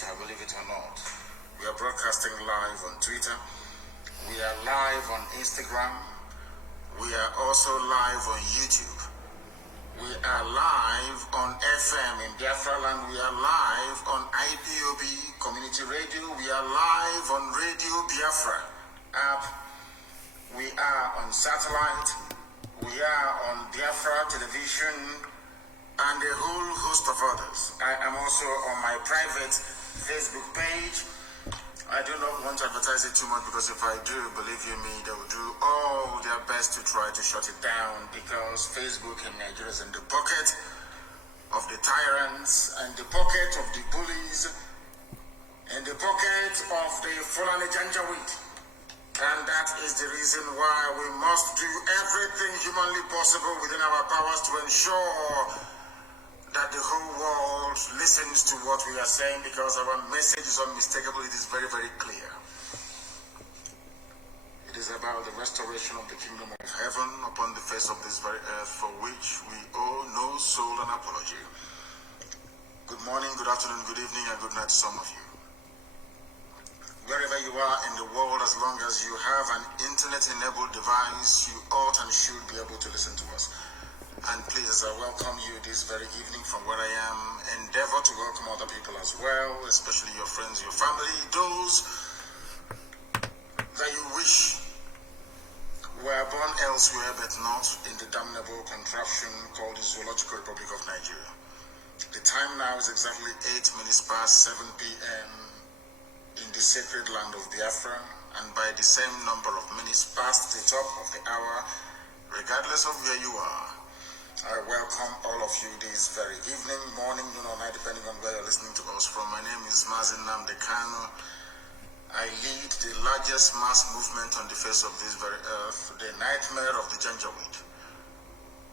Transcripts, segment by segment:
Twitter, believe it or not. We are broadcasting live on Twitter. We are live on Instagram. We are also live on YouTube. We are live on FM in Biafra land. We are live on IPOB Community Radio. We are live on Radio Biafra app. We are on satellite. We are on Biafra television and a whole host of others. I am also on my private Facebook page. I do not want to advertise it too much because if I do, believe you me, they will do all their best to try to shut it down because Facebook in Nigeria is in the pocket of the tyrants and the pocket of the bullies and the pocket of the Fulani Janjaweed. And that is the reason why we must do everything humanly possible within our powers to ensure that the whole world listens to what we are saying because our message is unmistakable. It is very, very clear. It is about the restoration of the kingdom of heaven upon the face of this very earth for which we owe no soul an apology. Good morning, good afternoon, good evening, and good night to some of you. Wherever you are in the world, as long as you have an internet-enabled device, you ought and should be able to listen to us. And please, I welcome you this very evening from where I am. Endeavor to welcome other people as well, especially your friends, your family, those that you wish were born elsewhere but not in the damnable contraption called the Zoological Republic of Nigeria. The time now is exactly 8 minutes past 7 p.m. in the sacred land of Biafra, and by the same number of minutes past the top of the hour, regardless of where you are, I welcome all of you this very evening, morning, noon or night, depending on where you're listening to us from. My name is Mazi, Nnamdi, Kanu. I lead the largest mass movement on the face of this very earth, the nightmare of the Janjaweed.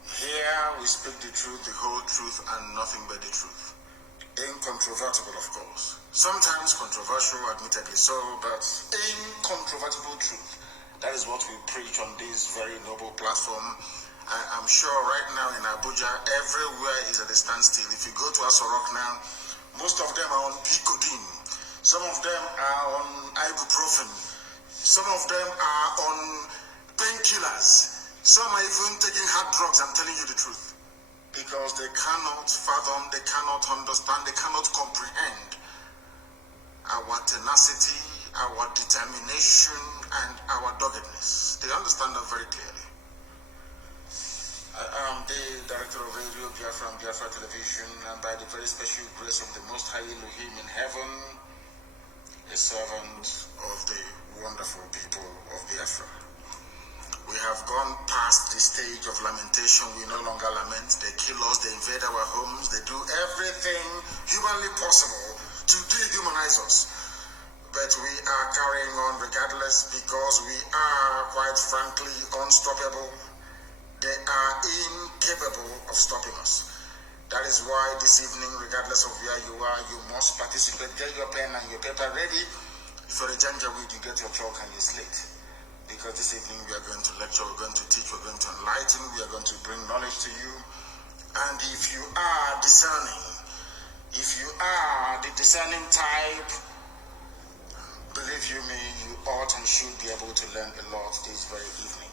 Here we speak the truth, the whole truth, and nothing but the truth. Incontrovertible, of course. Sometimes controversial, admittedly so, but incontrovertible truth. That is what we preach on this very noble platform. I'm sure right now in Abuja, everywhere is at a standstill. If you go to Asorok now, most of them are on Bicodin. Some of them are on ibuprofen. Some of them are on painkillers. Some are even taking hard drugs, I'm telling you the truth. Because they cannot fathom, they cannot understand, they cannot comprehend our tenacity, our determination, and our doggedness. They understand that very clearly. I am the director of Radio Biafra and Biafra Television, and by the very special grace of the Most High Elohim in heaven, a servant of the wonderful people of Biafra. We have gone past the stage of lamentation. We no longer lament. They kill us, they invade our homes, they do everything humanly possible to dehumanize us. But we are carrying on regardless because we are, quite frankly, unstoppable. They are incapable of stopping us. That is why this evening, regardless of where you are, you must participate. Get your pen and your paper ready. If you're a Janjaweed, you get your chalk and your slate. Because this evening we are going to lecture, we're going to teach, we're going to enlighten, we are going to bring knowledge to you. And if you are discerning, if you are the discerning type, believe you me, you ought and should be able to learn a lot this very evening.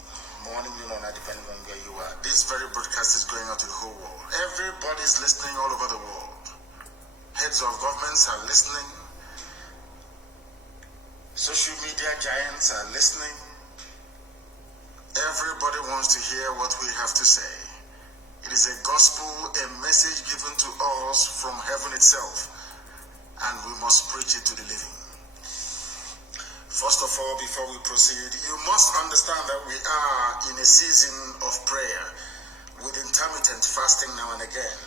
Morning, noon or night, depending on where you are. This very broadcast is going out to the whole world. Everybody's listening all over the world. Heads of governments are listening. Social media giants are listening. Everybody wants to hear what we have to say. It is a gospel, a message given to us from heaven itself, and we must preach it to the living. First of all, before we proceed, you must understand that we are in a season of prayer with intermittent fasting now and again.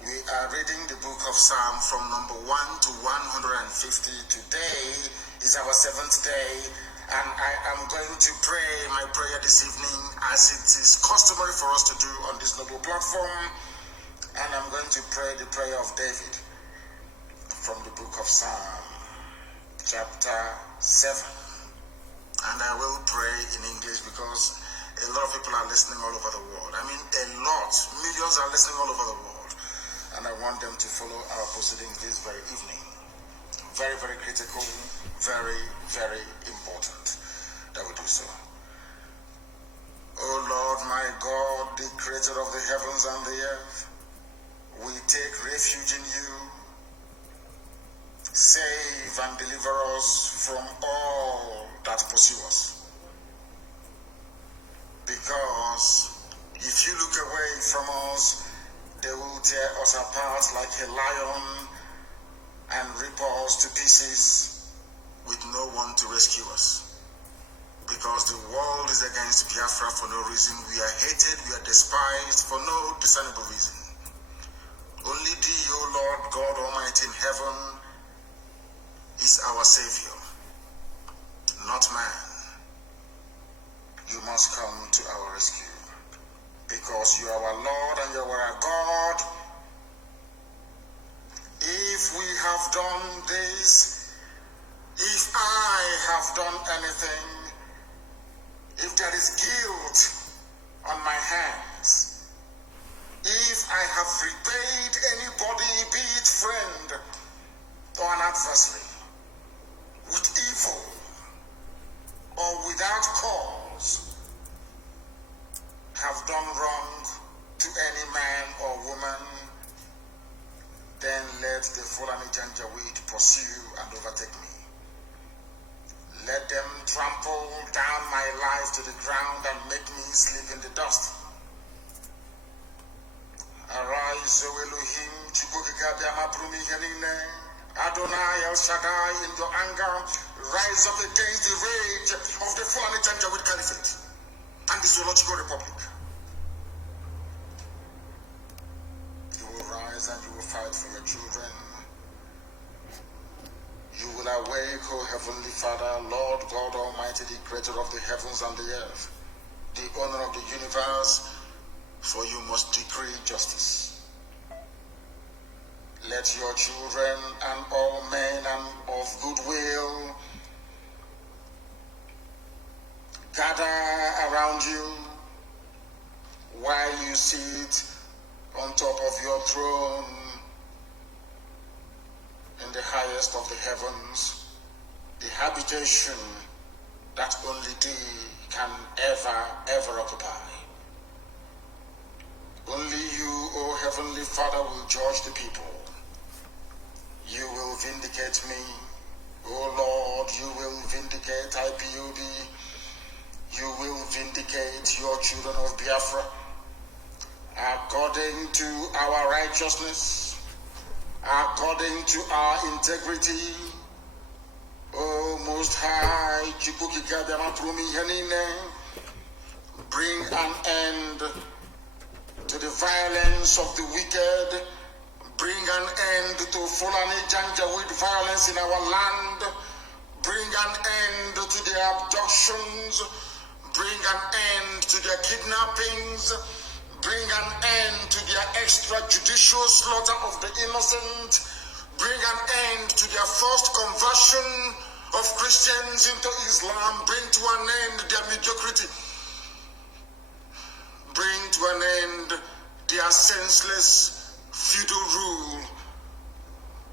We are reading the book of Psalm from number 1 to 150. Today is our 7th day, and I am going to pray my prayer this evening as it is customary for us to do on this noble platform, and I'm going to pray the prayer of David from the book of Psalm, chapter 7. And I will pray in English because a lot of people are listening all over the world. I mean, a lot. Millions are listening all over the world. And I want them to follow our proceedings this very evening. very, very critical, very, very important that we do so. O Lord, my God, the creator of the heavens and the earth, we take refuge in you. Save and deliver us from all that pursue us. Because if you look away from us, they will tear us apart like a lion and rip us to pieces with no one to rescue us. Because the world is against Biafra for no reason. We are hated, we are despised for no discernible reason. Only thee, O Lord God Almighty in heaven, is our Savior, not man. You must come to our rescue, because you are our Lord and you are our God. If we have done this, if I have done anything, if there is guilt on my hands, if I have repaid anybody, be it friend or an adversary, with evil or without cause, have done wrong to any man or woman, then let the Fulani Janjaweed pursue and overtake me. Let them trample down my life to the ground and make me sleep in the dust. Arise, O Elohim, Adonai El Shaddai, in your anger, rise up against the rage of the Fulani Janjaweed Caliphate and the Zoological Republic. You will rise and you will fight for your children. You will awake, O Heavenly Father, Lord God Almighty, the creator of the heavens and the earth, the owner of the universe, for you must decree justice. Let your children and all men and of goodwill gather around you while you sit on top of your throne in the highest of the heavens, the habitation that only thee can ever occupy. Only you, O Heavenly Father, will judge the people. You will vindicate me. O Lord, you will vindicate IPOB. You will vindicate your children of Biafra according to our righteousness, according to our integrity. O Most High, bring an end to the violence of the wicked. Bring an end to Fulani Janjaweed violence in our land. Bring an end to their abductions. Bring an end to their kidnappings. Bring an end to their extrajudicial slaughter of the innocent. Bring an end to their forced conversion of Christians into Islam. Bring to an end their mediocrity. Bring to an end their senseless feudal rule.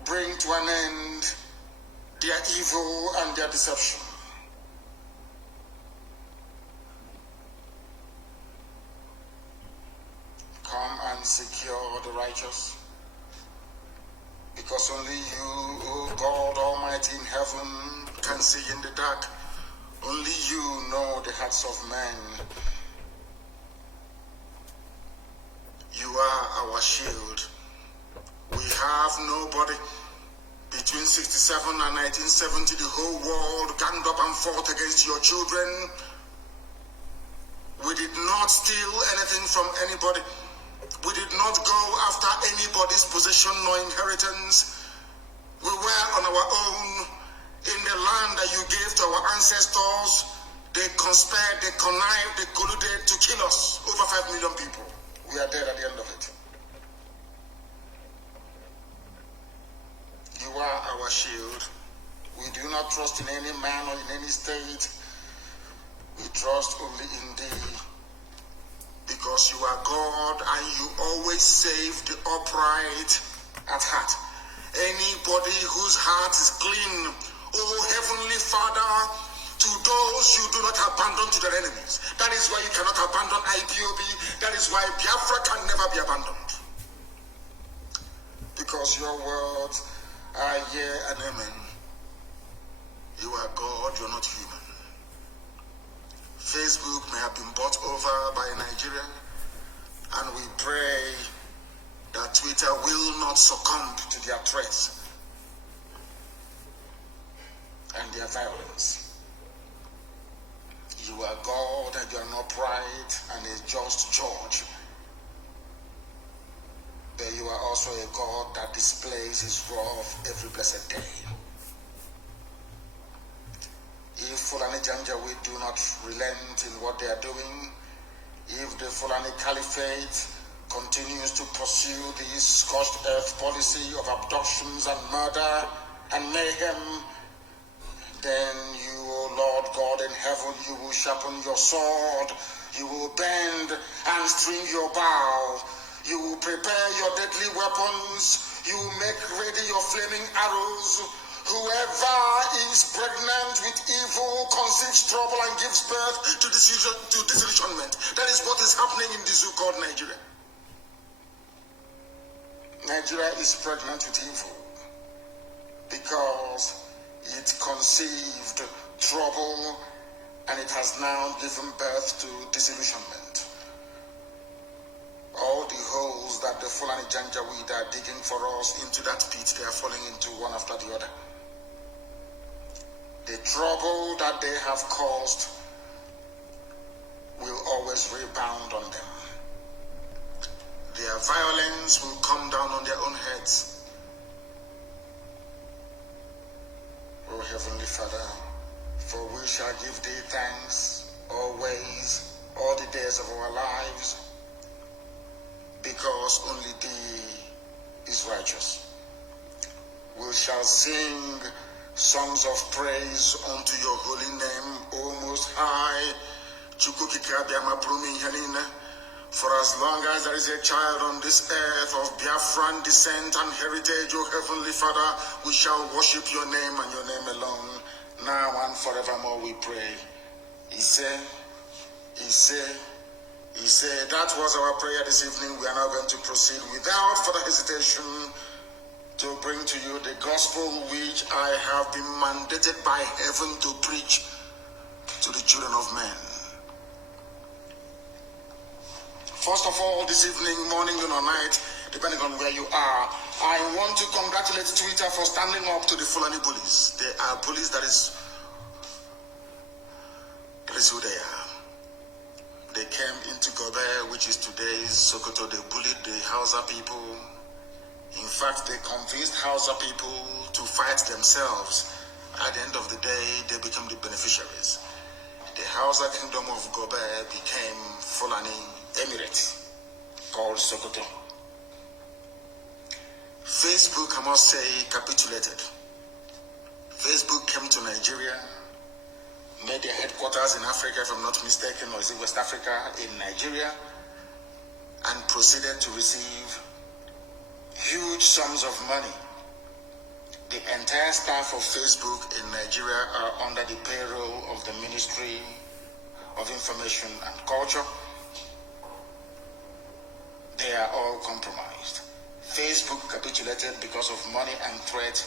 Bring to an end their evil and their deception. Come and secure the righteous, because only you, O God Almighty in heaven, can see in the dark. Only you know the hearts of men. You are our shield. We have nobody. Between 67 and 1970, the whole world ganged up and fought against your children. We did not steal anything from anybody. We did not go after anybody's possession nor inheritance. We were on our own in the land that you gave to our ancestors. They conspired, they connived, they colluded to kill us. Over 5 million people. We are dead at the end of it. You are our shield. We do not trust in any man or in any state. We trust only in thee. Because you are God and you always save the upright at heart. Anybody whose heart is clean, oh Heavenly Father, to those you do not abandon to their enemies. That is why you cannot abandon IPOB. That is why Biafra can never be abandoned. Because your words are yea and amen. You are God, you're not human. Facebook may have been bought over by Nigeria, and we pray that Twitter will not succumb to their threats and their violence. You are God, and you are not upright and a just judge. But you are also a God that displays his wrath every blessed day. If Fulani Janjaweed do not relent in what they are doing, if the Fulani Caliphate continues to pursue this scorched earth policy of abductions and murder and mayhem, then you, O Lord God in heaven, you will sharpen your sword, you will bend and string your bow, you will prepare your deadly weapons, you will make ready your flaming arrows. Whoever is pregnant with evil conceives trouble and gives birth to disillusionment. That is what is happening in the zoo called Nigeria. Nigeria is pregnant with evil because it conceived trouble and it has now given birth to disillusionment. All the holes that the Fulani Janjaweed are digging for us into that pit, they are falling into one after the other. The trouble that they have caused will always rebound on them. Their violence will come down on their own heads. O Heavenly Father, for we shall give thee thanks always, all the days of our lives, because only thee is righteous. We shall sing songs of praise unto your holy name, O Most High. For as long as there is a child on this earth of Biafran descent and heritage, O Heavenly Father, we shall worship your name and your name alone, now and forevermore we pray. He said, that was our prayer this evening. We are now going to proceed without further hesitation to bring to you the gospel which I have been mandated by heaven to preach to the children of men. First of all, this evening, morning, or night, depending on where you are, I want to congratulate Twitter for standing up to the Fulani bullies. They are bullies, that is who they are. They came into Gobe, which is today's Sokoto. They bullied the Hausa people. In fact, they convinced Hausa people to fight themselves. At the end of the day, they became the beneficiaries. The Hausa kingdom of Gobe became Fulani Emirates, called Sokoto. Facebook, I must say, capitulated. Facebook came to Nigeria, made their headquarters in Africa, if I'm not mistaken, or is it West Africa, in Nigeria, and proceeded to receive huge sums of money. The entire staff of Facebook in Nigeria are under the payroll of the Ministry of Information and Culture. They are all compromised. Facebook capitulated because of money and threat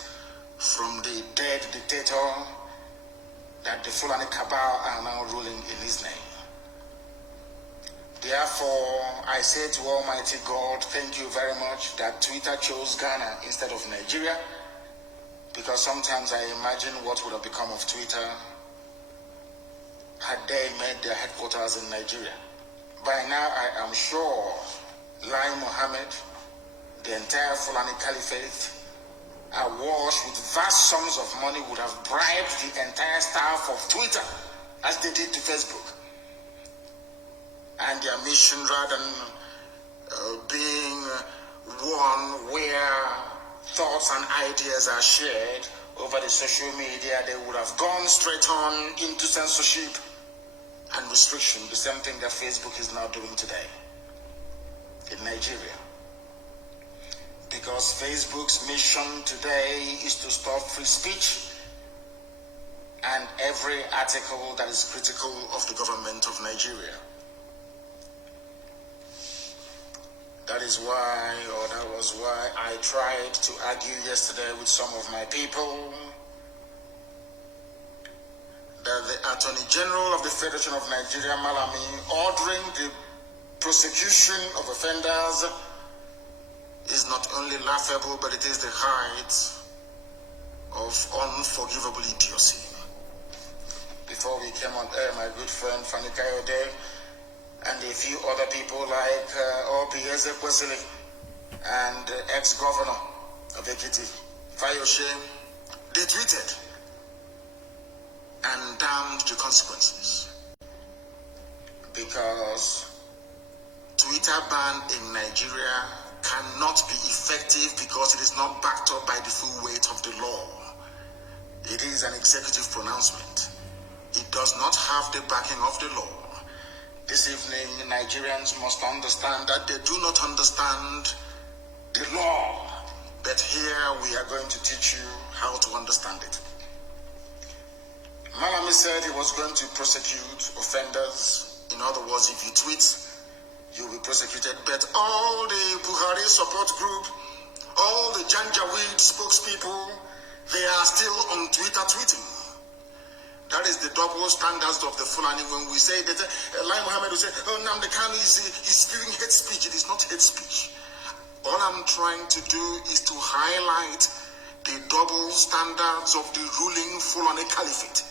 from the dead dictator that the Fulani cabal are now ruling in his name. Therefore, I say to Almighty God, thank you very much that Twitter chose Ghana instead of Nigeria, because sometimes I imagine what would have become of Twitter had they made their headquarters in Nigeria. By now, I am sure Lai Mohammed, the entire Fulani Caliphate, awash with vast sums of money, would have bribed the entire staff of Twitter, as they did to Facebook. And their mission, rather than being one where thoughts and ideas are shared over the social media, they would have gone straight on into censorship and restriction, the same thing that Facebook is now doing today in Nigeria. because Facebook's mission today is to stop free speech and every article that is critical of the government of Nigeria. That is why, or that was why I tried to argue yesterday with some of my people that the Attorney General of the Federation of Nigeria, Malami, ordering the prosecution of offenders is not only laughable, but it is the height of unforgivable idiocy. Before we came on air, my good friend Fanny Kayode and a few other people like Obi Ezekwesili and ex-governor of Ekiti, Fayoshe, they tweeted and damned the consequences, because Twitter ban in Nigeria cannot be effective because it is not backed up by the full weight of the law. It is an executive pronouncement. It does not have the backing of the law. This evening, Nigerians must understand that they do not understand the law, but here we are going to teach you how to understand it. Malami said he was going to prosecute offenders. In other words, if you tweet, you'll be prosecuted. But all the Buhari support group, all the Janjaweed spokespeople, they are still on Twitter tweeting. That is the double standards of the Fulani. When we say that, like Muhammad will say, oh, Nnamdi Kanu is spewing hate speech. It is not hate speech. All I'm trying to do is to highlight the double standards of the ruling Fulani Caliphate.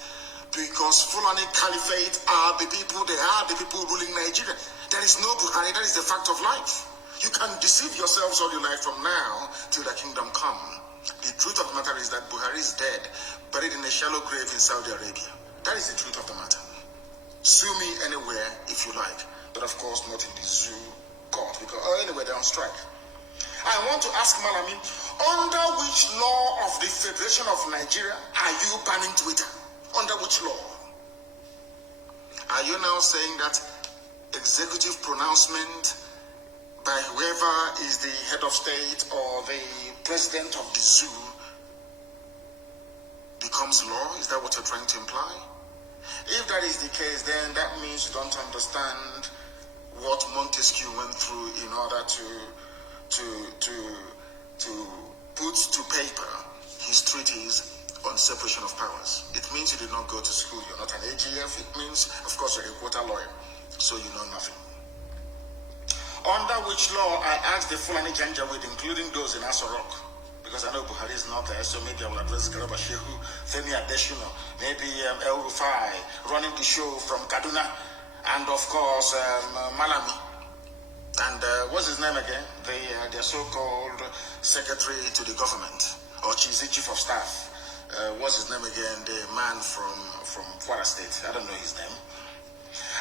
Because Fulani Caliphate are the people, they are the people ruling Nigeria. There is no Buhari, that is the fact of life. You can deceive yourselves all your life from now till the kingdom come. The truth of the matter is that Buhari is dead, buried in a shallow grave in Saudi Arabia. That is the truth of the matter. Sue me anywhere if you like, but of course not in the zoo court, because anyway they're on strike. I want to ask Malami, under which law of the Federation of Nigeria are you banning Twitter? Under which law? Are you now saying that executive pronouncement by whoever is the head of state or the president of the zoo becomes law? Is that what you're trying to imply? If that is the case, then that means you don't understand what Montesquieu went through in order to put to paper his treatise on separation of powers. It means you did not go to school. You're not an AGF. It means, of course, you're a quota lawyer, so you know nothing. Under which law, I asked the Fulani Janjaweed, including those in Aso Rock, because I know Buhari is not there, so maybe I will address Garaba Shehu, Femi Adesina, maybe El Rufai, running the show from Kaduna, and of course, Malami. And what's his name again? The so-called secretary to the government, or chief of staff. What's his name again? The man from Kwara State. I don't know his name.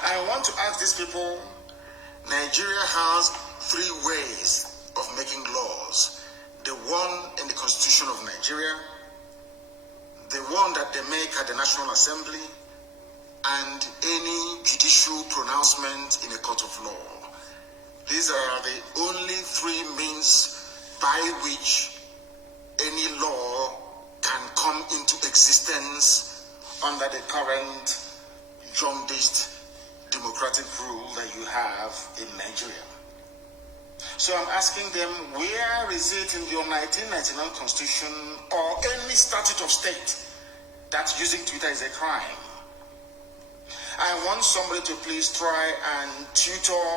I want to ask these people, Nigeria has three ways of making laws. The one in the Constitution of Nigeria, the one that they make at the National Assembly, and any judicial pronouncement in a court of law. These are the only three means by which any law can come into existence under the current jaundiced democratic rule that you have in Nigeria. So I'm asking them, where is it in your 1999 Constitution or any statute of state that using Twitter is a crime? I want somebody to please try and tutor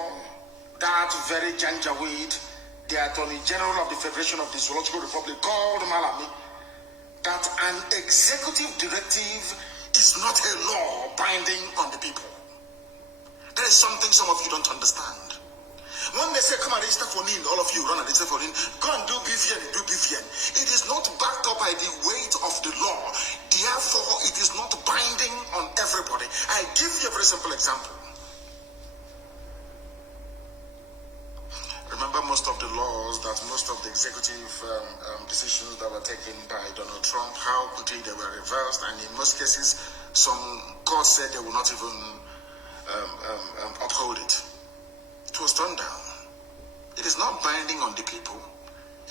that very Janjaweed, the Attorney General of the Federation of the Zoological Republic, called Malami, that an executive directive is not a law binding on the people. There is something some of you don't understand. When they say, come and register for NIN, all of you run and register for NIN, go and do BVN, do BVN. It is not backed up by the weight of the law. Therefore, it is not binding on everybody. I give you a very simple example. Remember most of the laws, that most of the executive decisions that were taken by Donald Trump, how quickly they were reversed, and in most cases, some courts said they will not even uphold it. It was turned down. It is not binding on the people.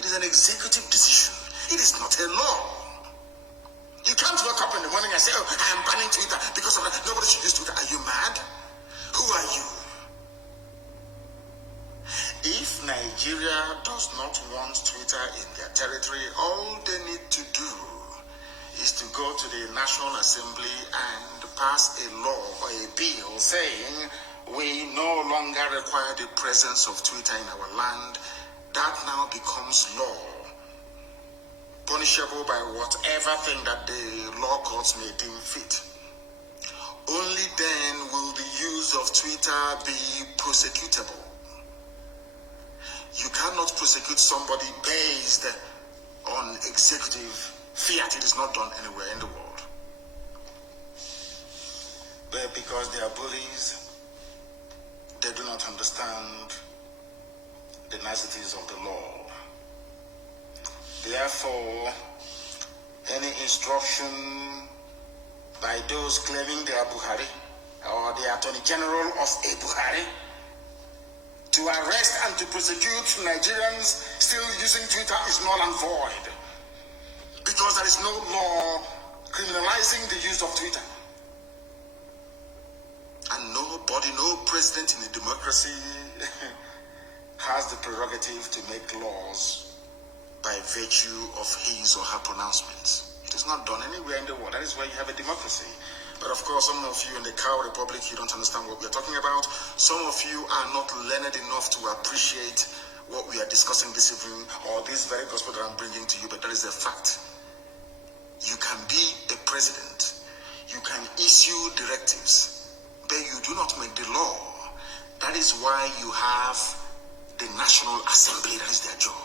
It is an executive decision. It is not a law. You can't wake up in the morning and say, oh, I am banning Twitter because of that. Nobody should use Twitter. Are you mad? Who are you? If Nigeria does not want Twitter in their territory, all they need to do is to go to the National Assembly and pass a law or a bill saying we no longer require the presence of Twitter in our land. That now becomes law, punishable by whatever thing that the law courts may deem fit. Only then will the use of Twitter be prosecutable. You cannot prosecute somebody based on executive fiat. It is not done anywhere in the world. But because they are bullies, they do not understand the niceties of the law. Therefore, any instruction by those claiming they are Buhari or the Attorney General of a Buhari to arrest and to prosecute Nigerians still using Twitter is null and void, because there is no law criminalizing the use of Twitter. And nobody, no president in a democracy has the prerogative to make laws by virtue of his or her pronouncements. It is not done anywhere in the world. That is why you have a democracy. But of course, some of you in the cow republic, you don't understand what we are talking about. Some of you are not learned enough to appreciate what we are discussing this evening or this very gospel that I'm bringing to you, but that is a fact. You can be a president. You can issue directives, but you do not make the law. That is why you have the National Assembly. That is their job.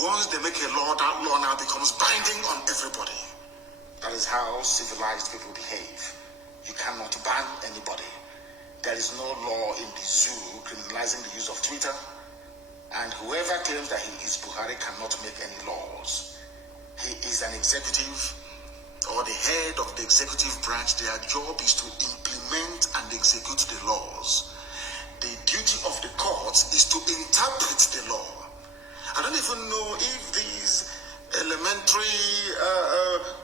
Once they make a law, that law now becomes binding on everybody. That is how civilized people behave. You cannot ban anybody. There is no law in the zoo criminalizing the use of Twitter. And whoever claims that he is Buhari cannot make any laws. He is an executive or the head of the executive branch. Their job is to implement and execute the laws. The duty of the courts is to interpret the law. I don't even know if these elementary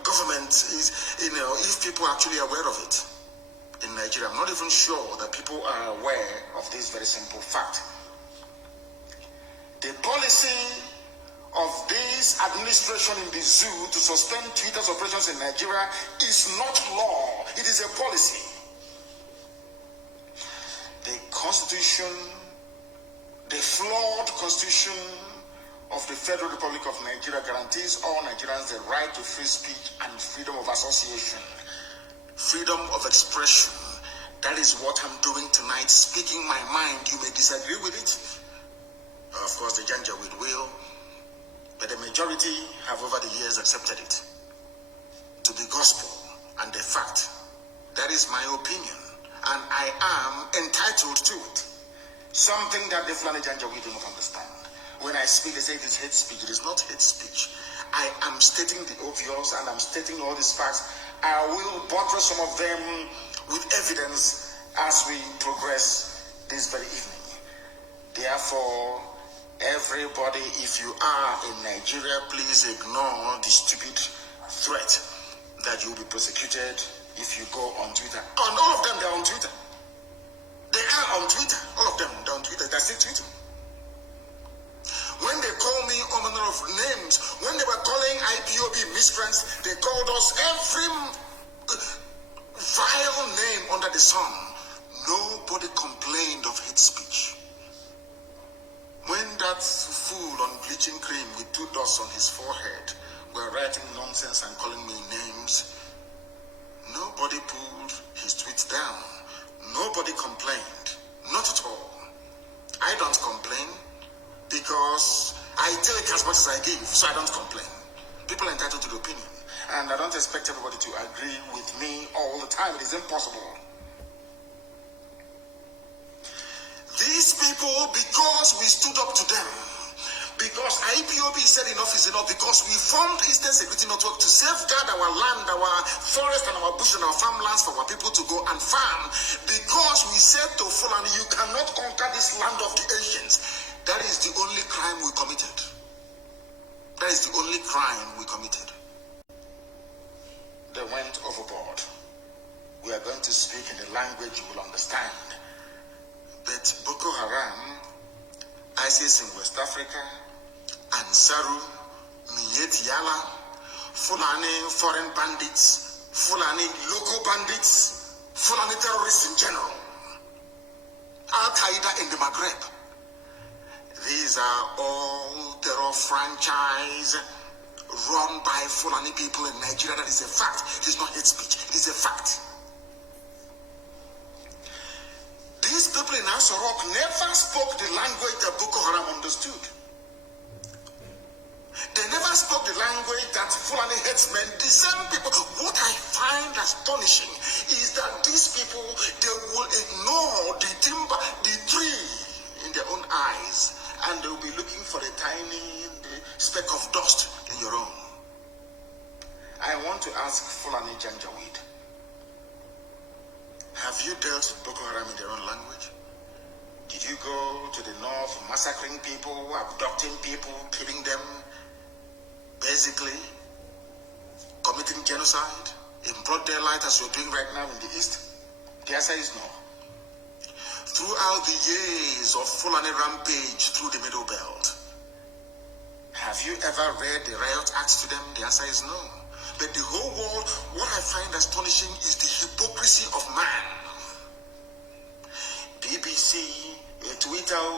government is, if people are actually aware of it in Nigeria. I'm not even sure that people are aware of this very simple fact. The policy of this administration in the zoo to suspend Twitter's operations in Nigeria is not law. It is a policy. The constitution, the flawed constitution of the Federal Republic of Nigeria guarantees all Nigerians the right to free speech and freedom of association, freedom of expression. That is what I'm doing tonight, speaking my mind. You may disagree with it. Of course, the Janjaweed will, but the majority have over the years accepted it to be gospel and a fact. That is my opinion, and I am entitled to it. Something that the Fulani Janjaweed do not understand. When I speak, they say it is hate speech. It is not hate speech. I am stating the obvious, and I'm stating all these facts. I will buttress some of them with evidence as we progress this very evening. Therefore, everybody, if you are in Nigeria, please ignore the stupid threat that you will be prosecuted if you go on Twitter. And all of them, they're on Twitter. They are on Twitter. All of them, they're on Twitter. They're still tweeting. When they call me all manner of names, when they were calling IPOB miscreants, they called us every vile name under the sun. Nobody complained of hate speech. When that fool on bleaching cream with 2 dots on his forehead were writing nonsense and calling me names, nobody pulled his tweets down. Nobody complained. Not at all. I don't complain, because I take as much as I give, so I don't complain. People are entitled to the opinion, and I don't expect everybody to agree with me all the time. It is impossible. These people, because we stood up to them, because IPOB said enough is enough, because we formed Eastern Security Network to safeguard our land, our forest and our bush and our farmlands for our people to go and farm, because we said to Fulani, you cannot conquer this land of the ancients. That is the only crime we committed. That is the only crime we committed. They went overboard. We are going to speak in the language you will understand. But Boko Haram, ISIS in West Africa, Ansaru, Miet Yala, Fulani foreign bandits, Fulani local bandits, Fulani terrorists in general, Al-Qaeda in the Maghreb. These are all terror franchise run by Fulani people in Nigeria. That is a fact. It is not hate speech. It is a fact. These people in Asorok never spoke the language that Boko Haram understood. They never spoke the language that Fulani headsmen, the same people. What I find astonishing is that these people, they will ignore the timber, the tree in their own eyes, and they will be looking for a tiny speck of dust in your own. I want to ask Fulani Janjaweed, have you dealt with Boko Haram in their own language? Did you go to the north massacring people, abducting people, killing them, basically committing genocide in broad daylight as you're doing right now in the east? The answer is no. Throughout the years of Fulani rampage through the Middle Belt, have you ever read the riot acts to them? The answer is no. But the whole world, what I find astonishing is the hypocrisy of man. BBC, Twitter,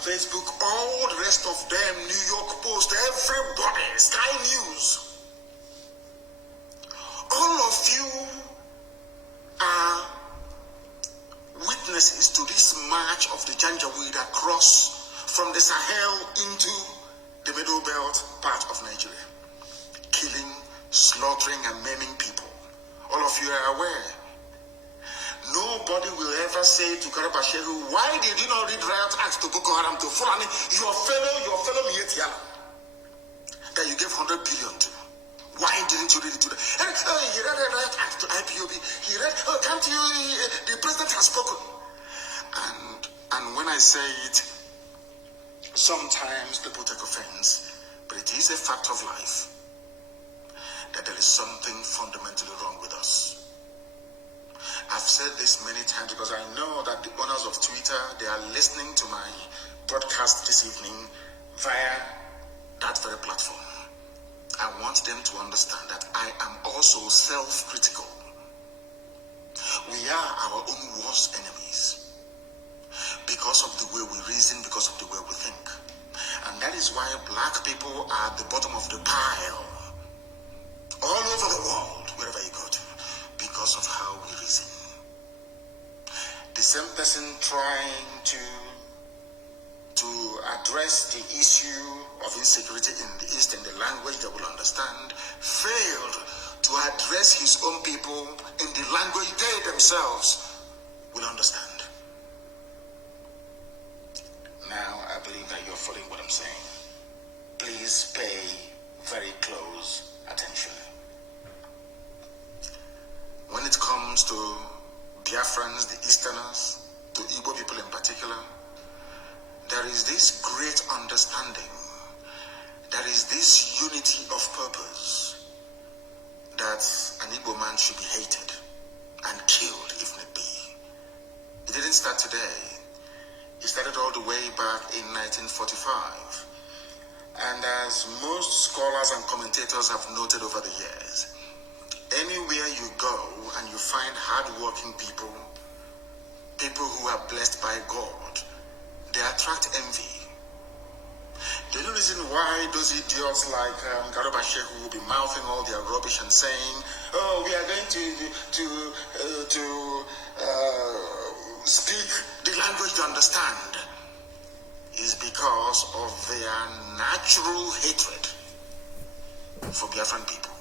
Facebook, all the rest of them, New York Post, everybody, Sky News. All of you are witnesses to this march of the Janjaweed across from the Sahel into the Middle Belt part of Nigeria, killing, slaughtering, and maiming people. All of you are aware. Nobody will ever say to Karabashehu, why did you not read riot acts to Boko Haram, to Fulani, your fellow Miet Yala, that you gave 100 billion to? Why didn't you read it to them? He read a riot act to IPOB. He read, can't you, the president has spoken. And when I say it, sometimes people take offense, but it is a fact of life that there is something fundamentally wrong with us. I've said this many times because I know that the owners of Twitter, they are listening to my broadcast this evening via that very platform. I want them to understand that I am also self-critical. We are our own worst enemies because of the way we reason, because of the way we think. And that is why black people are at the bottom of the pile all over the world, wherever you go to, because of how we reason. The same person trying to address the issue of insecurity in the East in the language they will understand, failed to address his own people in the language they themselves will understand. Now I believe that you're following what I'm saying. Please pay very close attention. When it comes to Biafrans, the Easterners, to Igbo people in particular, there is this great understanding, there is this unity of purpose that an Igbo man should be hated and killed if need be. It didn't start today. It started all the way back in 1945. And as most scholars and commentators have noted over the years, anywhere you go and you find hard-working people, people who are blessed by God, they attract envy. The only reason why those idiots like Garoba Shehu will be mouthing all their rubbish and saying, oh, we are going to speak the language to understand, is because of their natural hatred for Biafran people.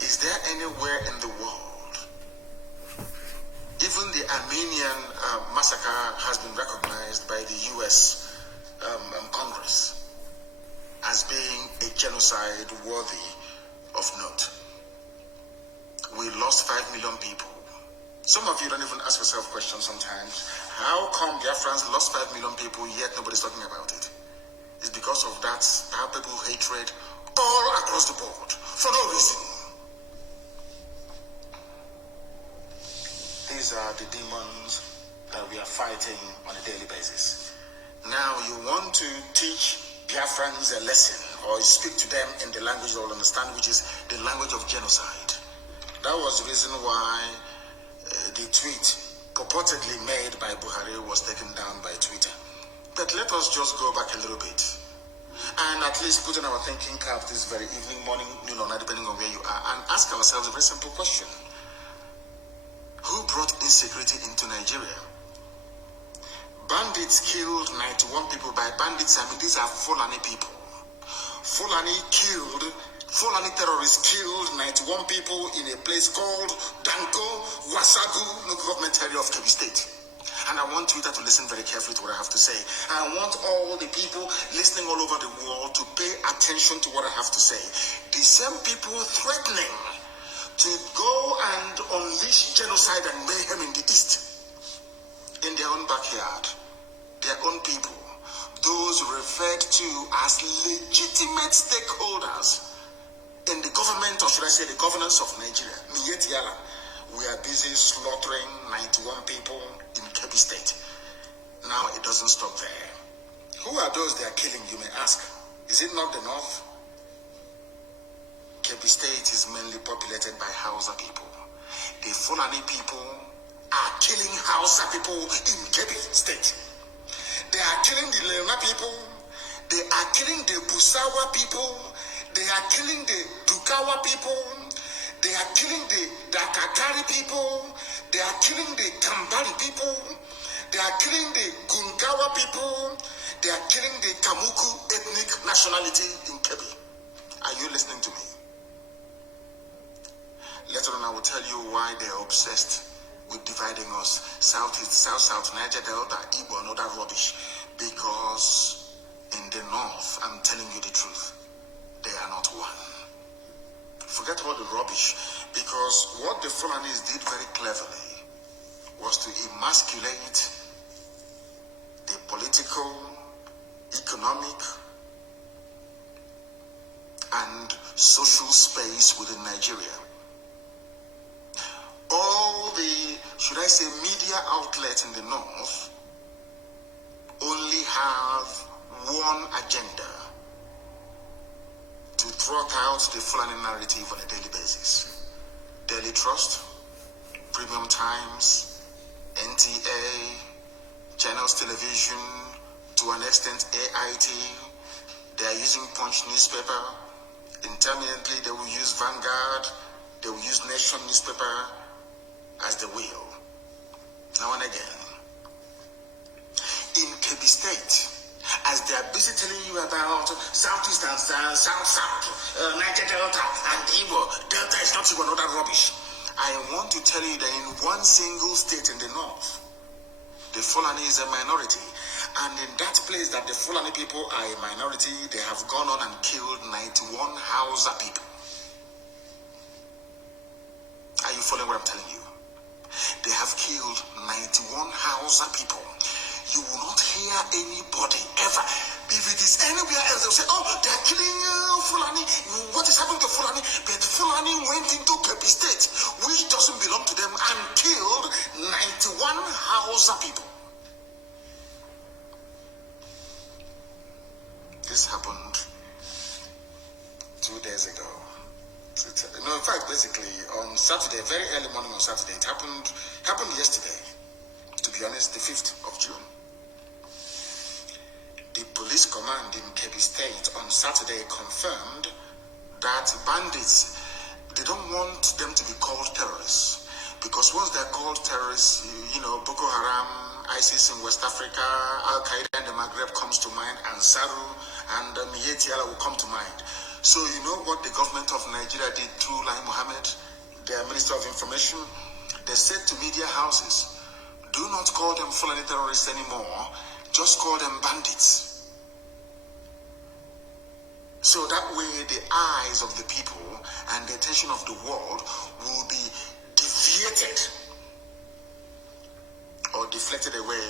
Is there anywhere in the world, even the Armenian massacre has been recognized by the US Congress as being a genocide worthy of note? We lost 5 million people. Some of you don't even ask yourself questions sometimes. How come Biafrans lost 5 million people yet nobody's talking about it? It's because of that palpable hatred all across the board, for no reason. These are the demons that we are fighting on a daily basis. Now you want to teach Biafrans a lesson or speak to them in the language they will understand, which is the language of genocide. That was the reason why the tweet purportedly made by Buhari was taken down by Twitter. But let us just go back a little bit and at least put in our thinking cap this very evening, morning, night, depending on where you are, and ask ourselves a very simple question. Who brought insecurity into Nigeria? Bandits killed 91 people. By bandits, I mean these are Fulani people. Fulani terrorists killed 91 people in a place called Danko, Wasagu, local government area of Kebbi State. And I want Twitter to listen very carefully to what I have to say. I want all the people listening all over the world to pay attention to what I have to say. The same people threatening to go and unleash genocide and mayhem in the East, in their own backyard, their own people, those referred to as legitimate stakeholders in the government, or should I say the governance of Nigeria, Miyetti Allah, we are busy slaughtering 91 people in Kebbi State. Now it doesn't stop there. Who are those they are killing, you may ask? Is it not the North? Kebbi State is mainly populated by Hausa people. The Fulani people are killing Hausa people in Kebbi State. They are killing the Leona people. They are killing the Busawa people. They are killing the Dukawa people. They are killing the Dakatari people. They are killing the Kambari people. They are killing the Gungawa people. They are killing the Kamuku ethnic nationality in Kebbi. Are you listening to me? Later on I will tell you why they are obsessed with dividing us. Southeast, South, Niger Delta, Igbo, and all that rubbish. Because in the North, I'm telling you the truth, they are not one. Forget all the rubbish, because what the Fulanis did very cleverly was to emasculate the political, economic, and social space within Nigeria. All the, should I say, media outlets in the North only have one agenda: to trot out the Fulani narrative on a daily basis. Daily Trust, Premium Times, NTA, Channels Television, to an extent AIT, they are using Punch newspaper. Intermittently they will use Vanguard, they will use Nation newspaper as the wheel. Now and again. In Kebbi State, as they are busy telling you about Southeast and South, Niger Delta and Igbo, Delta is not even all that rubbish. I want to tell you that in one single state in the North, the Fulani is a minority. And in that place that the Fulani people are a minority, they have gone on and killed 91 Hausa people. Are you following what I'm telling you? They have killed 91 Hausa people. You will not hear anybody ever. If it is anywhere else, they'll say, oh, they're killing Fulani. What is happening to Fulani? But Fulani went into Kebbi State, which doesn't belong to them, and killed 91 Hausa people. This happened 2 days ago. No, in fact, basically, on Saturday, very early morning on Saturday, it happened yesterday, to be honest, the 5th of June. The police command in Kebbi State on Saturday confirmed that bandits, they don't want them to be called terrorists, because once they're called terrorists, Boko Haram, ISIS in West Africa, Al-Qaeda in the Maghreb comes to mind, and Saru and Miyetti Allah will come to mind. So you know what the government of Nigeria did through Lai Mohammed, their Minister of Information? They said to media houses, do not call them Fulani terrorists anymore, just call them bandits. So that way the eyes of the people and the attention of the world will be deviated or deflected away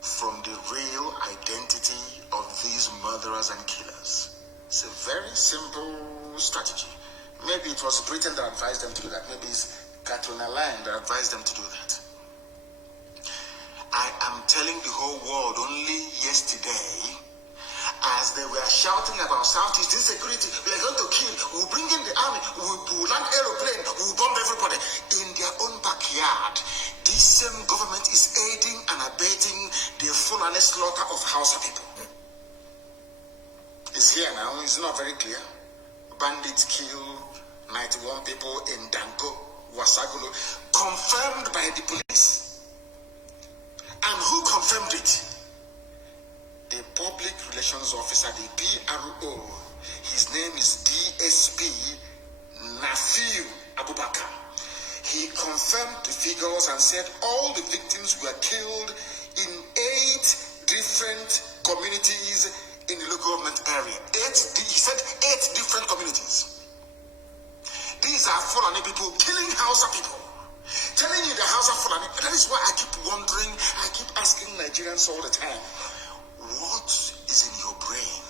from the real identity of these murderers and killers. It's a very simple strategy. Maybe it was Britain that advised them to do that. Maybe it's Catherine Allen that advised them to do that. I am telling the whole world only yesterday, as they were shouting about Southeast insecurity, we are going to kill, we'll bring in the army, we'll land aeroplane, we'll bomb everybody. In their own backyard, this same government is aiding and abetting the Fulani slaughter of Hausa people. It's here now, it's not very clear. Bandits kill 91 people in Danko, Wasagulu, confirmed by the police. And who confirmed it? The public relations officer, the PRO. His name is DSP Nnamdi Abubakar. He confirmed the figures and said all the victims were killed in 8 different communities in the local government area. He said 8 different communities. These are Fulani people killing Hausa people. Telling you the Hausa Fulani. That is why I keep wondering, I keep asking Nigerians all the time, what is in your brain?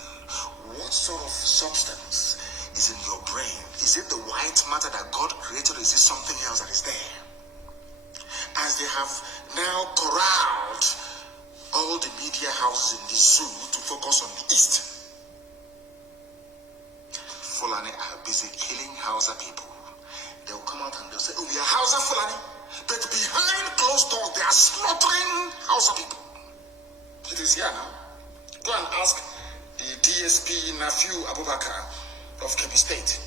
What sort of substance is in your brain? Is it the white matter that God created, or is it something else that is there? As they have now corralled all the media houses in the zoo to focus on the East, Fulani are busy killing Hausa people. They'll come out and they'll say, oh, we are Hausa Fulani. But behind closed doors, they are slaughtering Hausa people. It is here now. Go and ask the DSP Nnamdi Abubakar of Kebbi State.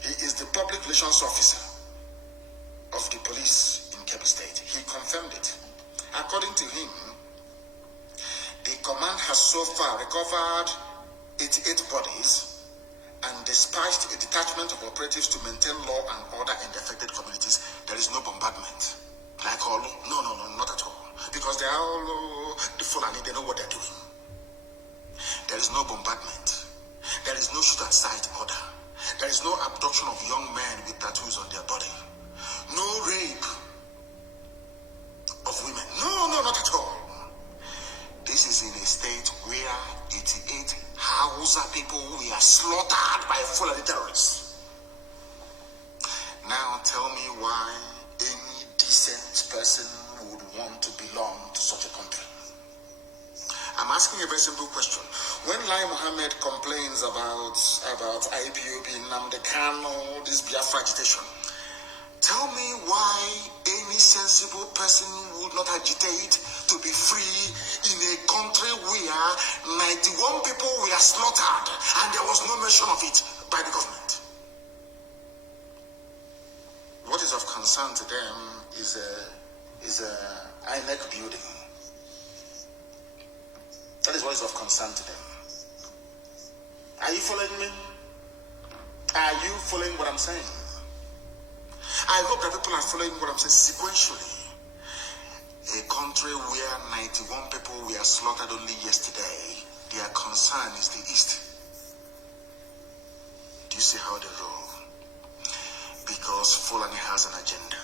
He is the public relations officer of the police in Kebbi State. He confirmed it. According to him, the command has so far recovered 88 bodies and dispatched a detachment of operatives to maintain law and order in the affected communities. There is no bombardment. Like all, no, not at all. Because they are all the Fulani, they know what they're doing. There is no bombardment. There is no shoot at sight order. There is no abduction of young men with tattoos on their body. No rape of women. No, not at all. This is in a state where 88 Hausa people were slaughtered by Fulani terrorists. Now tell me why any decent person would want to belong to such a country. I'm asking a very simple question. When Lai Mohammed complains about IPOB, Nnamdi, Kanu, this Biafra agitation, tell me why any sensible person would not agitate to be free in a country where 91 people were slaughtered and there was no mention of it by the government. What is of concern to them is a INEC building. That is what is of concern to them. Are you following me? Are you following what I'm saying? I hope that people are following what I'm saying sequentially. A country where 91 people were slaughtered only yesterday, their concern is the East. Do you see how they roll? Because Fulani has an agenda.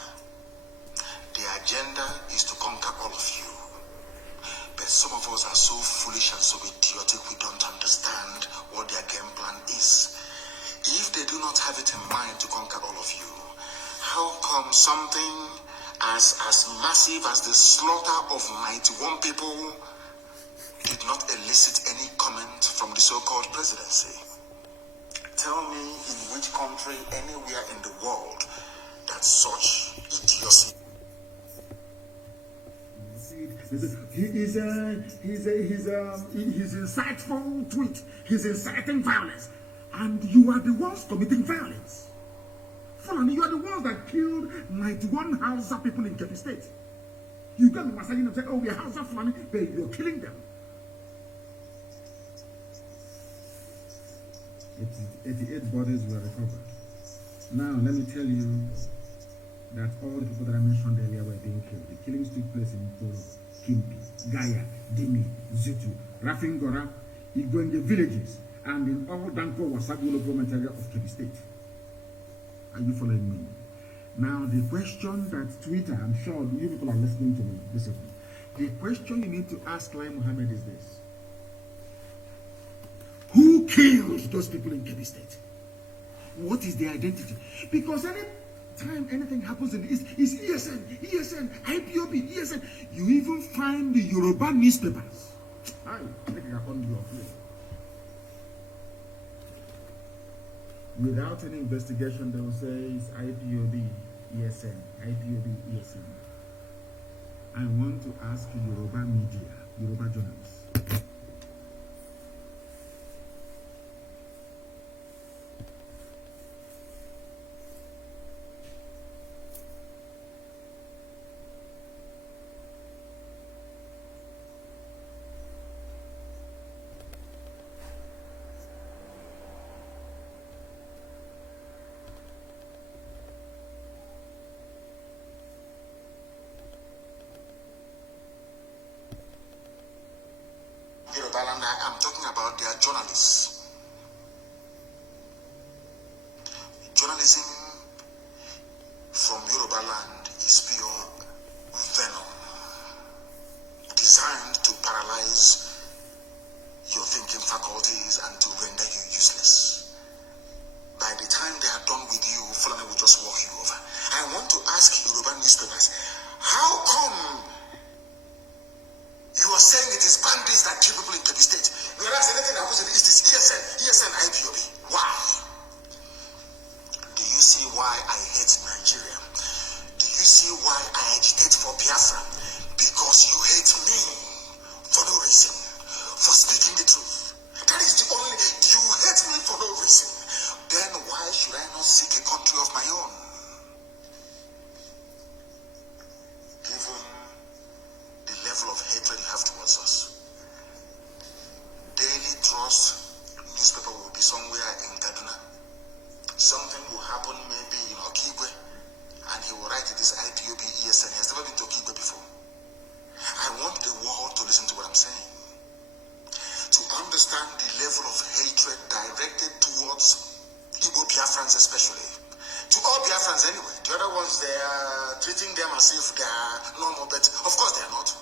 The agenda is to conquer all of you. But some of us are so foolish and so idiotic, we don't understand what their game plan is. If they do not have it in mind to conquer all of you, how come something as massive as the slaughter of 91 people did not elicit any comment from the so-called presidency? Tell me in which country, anywhere in the world, that such idiocy. He's insightful tweet. He's inciting violence, and you are the ones committing violence. Fulani, you are the ones that killed 91 Hausa people in Kebbi State. You come to Mazi and say, "Oh, we are Hausa Fulani," but you're killing them. 88 bodies were recovered. Now, let me tell you that all the people that I mentioned earlier were being killed. The killings took place in Polo, Kimpi, Gaya, Dimi, Zitu, Rafingora, Igwenge villages, and in all Danko Wasagulo government area of Kebbi State. Are you following me? Now, the question that Twitter, I'm sure you people are listening to me this evening. The question you need to ask Lai Mohammed is this: who killed those people in Kebbi State? What is their identity? Because any time anything happens in the East, it's ESN, IPOB, ESN. You even find the Yoruba newspapers. Without any investigation, they will say it's IPOB, ESN, IPOB, ESN. I want to ask Yoruba media, Yoruba journalists. I'm talking about their journalists. Journalism from Yoruba land is pure venom, designed to paralyze your thinking faculties and to render you useless. By the time they are done with you, Fulani will just walk you over. I want to ask Yoruba newspapers, how come you are saying it is bandits that kill people in Kebbi State, whereas anything that happens in the East is ESN, IPOB? Why? Do you see why I hate Nigeria? Do you see why I agitate for Biafra? Because you hate me for no reason, for speaking the truth. That is the only. You hate me for no reason. Then why should I not seek a country of my own? Given the level of hatred you have towards us. Daily Trust newspaper will be somewhere in Kaduna. Something will happen maybe in Okigwe, and he will write it is IPOB ESN. He has never been to Okigwe before. I want the world to listen to what I'm saying, to understand the level of hatred directed towards Igbo Biafrans especially. To all Biafrans anyway. The other ones, they are treating them as if they are normal, but of course they are not.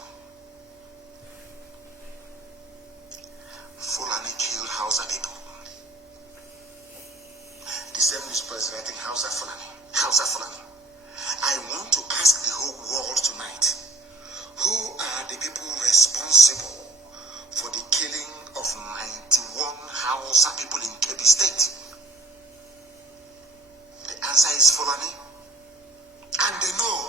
Fulani killed Hausa people. The same newspaper is writing Hausa Fulani. Hausa Fulani. I want to ask the whole world tonight, who are the people responsible for the killing of 91 Hausa people in Kebbi State? The answer is Fulani. And they know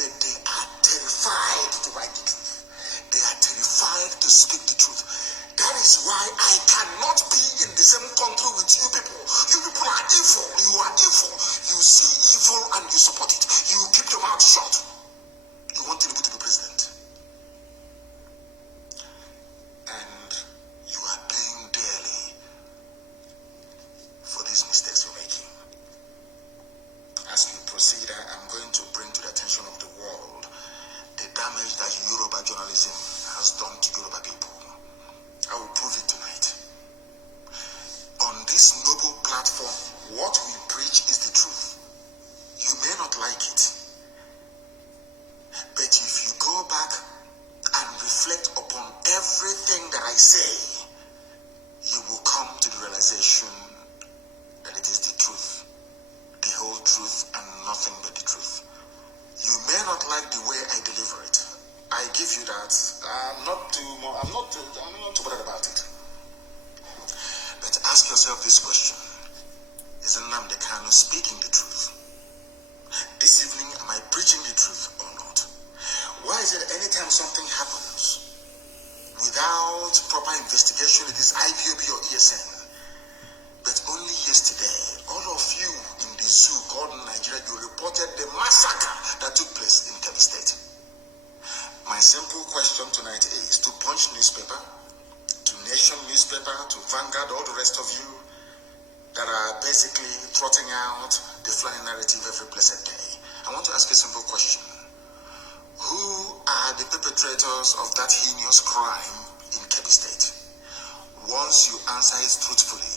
that they are terrified to write the truth. They are terrified to speak the truth. That is why I cannot be in the same country with you people. You people are evil. You are evil. You see evil and you support it. You keep your mouth shut. You want Tinubu to be president. And you are paying dearly for these mistakes you're making. As we proceed, I'm going to bring to the attention of the world the damage that Yoruba journalism has done to Yoruba people. I will prove it tonight. On this noble platform, what we preach is the truth. You may not like it, but if you go back and reflect upon everything that I say, you will come to the realization that it is the truth, the whole truth, and nothing but the truth. You may not like the way I deliver it. I give you that. I'm not too bothered about it. But ask yourself this question: is Nnamdi Kanu speaking the truth? This evening, am I preaching the truth or not? Why is it anytime something happens without proper investigation, it is IPOB or ESN? But only yesterday, all of you in the zoo called Nigeria, you reported the massacre that took place in Kebbi State. My simple question tonight is to Punch newspaper, to Nation newspaper, to Vanguard, all the rest of you that are basically trotting out the Fulani narrative every blessed day. I want to ask a simple question. Who are the perpetrators of that heinous crime in Kebbi State? Once you answer it truthfully,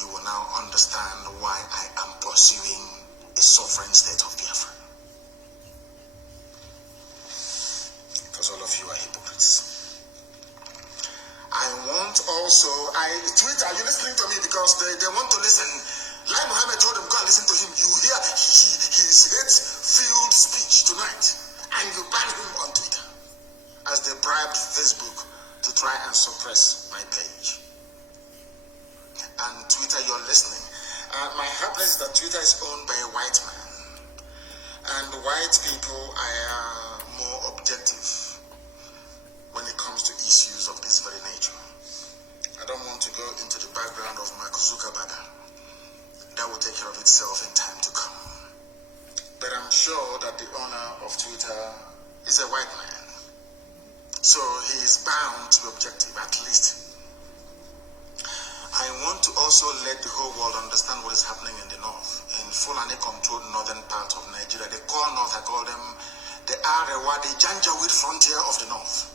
you will now understand why I am pursuing a sovereign state of Biafra. Because because all of you are hypocrites. I want also, Twitter, are you listening to me? Because they want to listen. Lai Mohammed told them, go and listen to him. You hear his hate-filled speech tonight, and you ban him on Twitter as they bribed Facebook to try and suppress my page. And Twitter, you're listening. My happiness is that Twitter is owned by a white man. And white people are more objective when it comes to issues of this very nature. I don't want to go into the background of Mark Zuckerberg. That will take care of itself in time to come. But I'm sure that the owner of Twitter is a white man. So he is bound to be objective, at least. I want to also let the whole world understand what is happening in the north, in Fulani-controlled northern part of Nigeria. They call north, I call them the Arewa, the Janjaweed frontier of the north.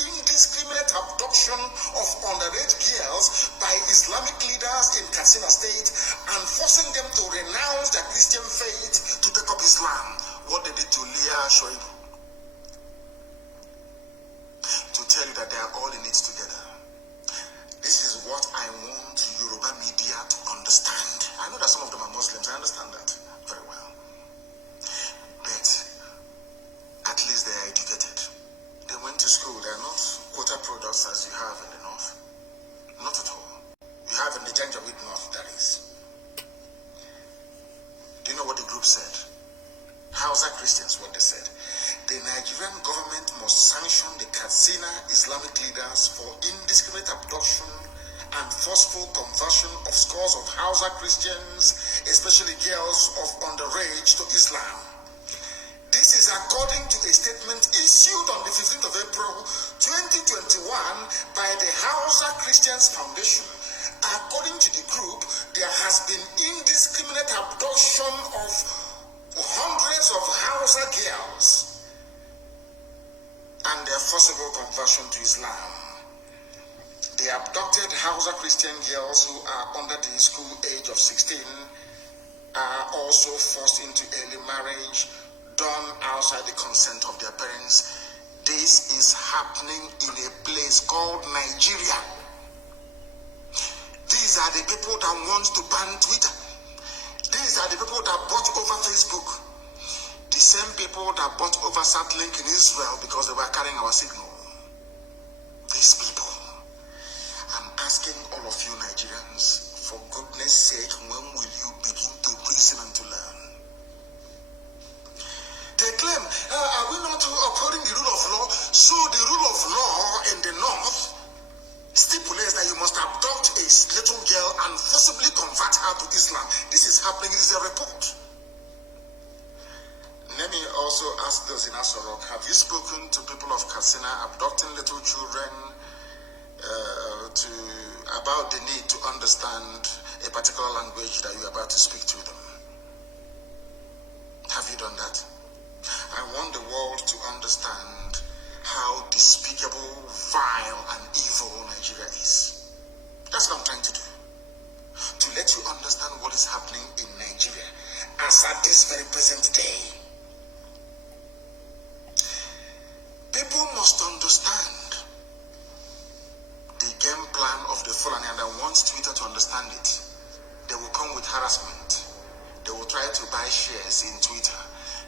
Indiscriminate abduction of underage girls by Islamic leaders in Katsina State and forcing them to renounce their Christian faith to take up Islam. What they did to Leah Shoibu. To tell you that they are all in it together. This is what I want Yoruba media to understand. I know that some of them are Muslims, I understand that very well. But at least they are educated. They went to school. They are not quota products as you have in the north. Not at all. You have in the Janjaweed north, that is. Do you know what the group said? Hausa Christians, what they said. The Nigerian government must sanction the Katsina Islamic leaders for indiscriminate abduction and forceful conversion of scores of Hausa Christians, especially girls of underage, to Islam. This is according to a statement issued on the 15th of April 2021 by the Hausa Christians Foundation. According to the group, there has been indiscriminate abduction of hundreds of Hausa girls and their forcible conversion to Islam. The abducted Hausa Christian girls who are under the school age of 16 are also forced into early marriage done outside the consent of their parents. This is happening in a place called Nigeria. These are the people that want to ban Twitter. These are the people that bought over Facebook. The same people that bought over Starlink in Israel because they were carrying our signal. These people. I'm asking all of you Nigerians, for goodness sake, when will you begin to reason and to learn? They claim, are we not upholding the rule of law? So the rule of law in the north stipulates that you must abduct a little girl and forcibly convert her to Islam. This is happening, this is a report. Let me also ask those in Asorok, have you spoken to people of Katsina abducting little children about the need to understand a particular language that you're about to speak to them? Have you done that? I want the world to understand how dispute present day. People must understand the game plan of the Fulani, and I want Twitter to understand it. They will come with harassment. They will try to buy shares in Twitter.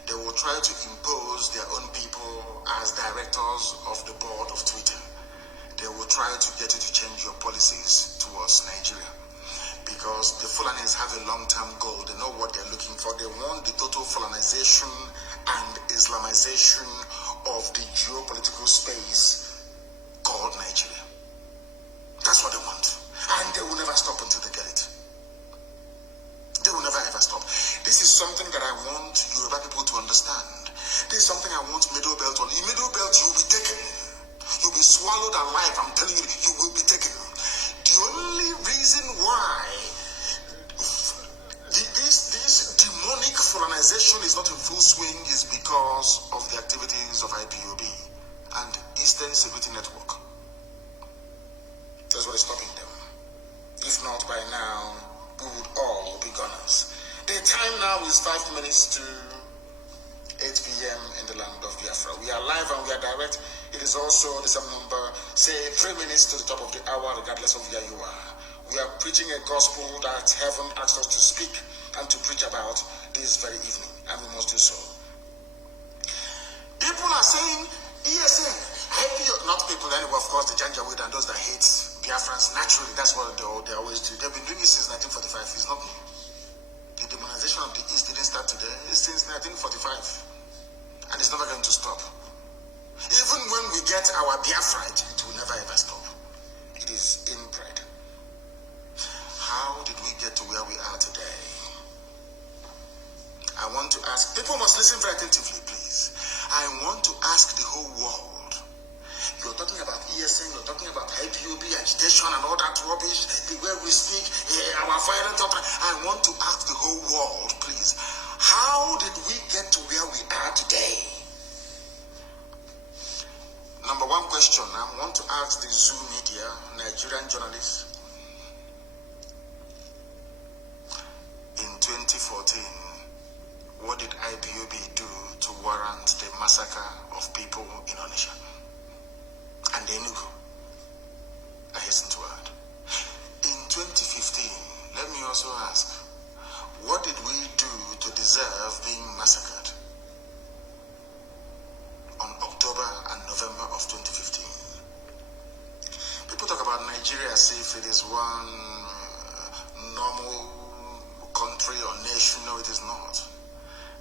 They will try to impose their own people as directors of the board of Twitter. They will try to get you to change your policies towards Nigeria. Because the Fulanis have a long-term goal. They know what they're looking for. They want the total Fulanization and Islamization of the geopolitical space called Nigeria. That's what they want. And they will never stop until they get it. They will never ever stop. This is something that I want Yoruba people to understand. This is something I want Middle Belt on. In Middle Belt, you will be taken. You'll be swallowed alive. I'm telling you, you will be taken. The only reason why this demonic Fulanization is not in full swing is because of the activities of IPOB and Eastern Security Network. That's what is stopping them. If not by now, we would all be gunners. The time now is 5 minutes to 8 p.m. in the land of Biafra. We are live and we are direct. It is also the same number, say 3 minutes to the top of the hour, regardless of where you are. We are preaching a gospel that heaven asked us to speak and to preach about this very evening, and we must do so. People are saying, ESN, not people anyway, of course, the Janjaweed and those that hate Biafrans, naturally, that's what they always do. They've been doing it since 1945. It's not new. The demonization of the East didn't start today. It's since 1945. And it's never going to stop. Even when we get our Biafra, it will never ever stop. It is in pride. How did we get to where we are today? I want to ask, people must listen very attentively, please. I want to ask the whole world. You're talking about ESN, you're talking about IPOB, agitation and all that rubbish, the way we speak, our violent talk. I want to ask the whole world, please. How did we get to where we are today? Number one question, I want to ask the Zoo media, Nigerian journalists. In 2014, what did IPOB do to warrant the massacre of people in Onitsha and Enugu? I hasten to add. In 2015, let me also ask, what did we do to deserve being massacred on October and November of 2015? People talk about Nigeria as if it is one normal country or nation. No, it is not.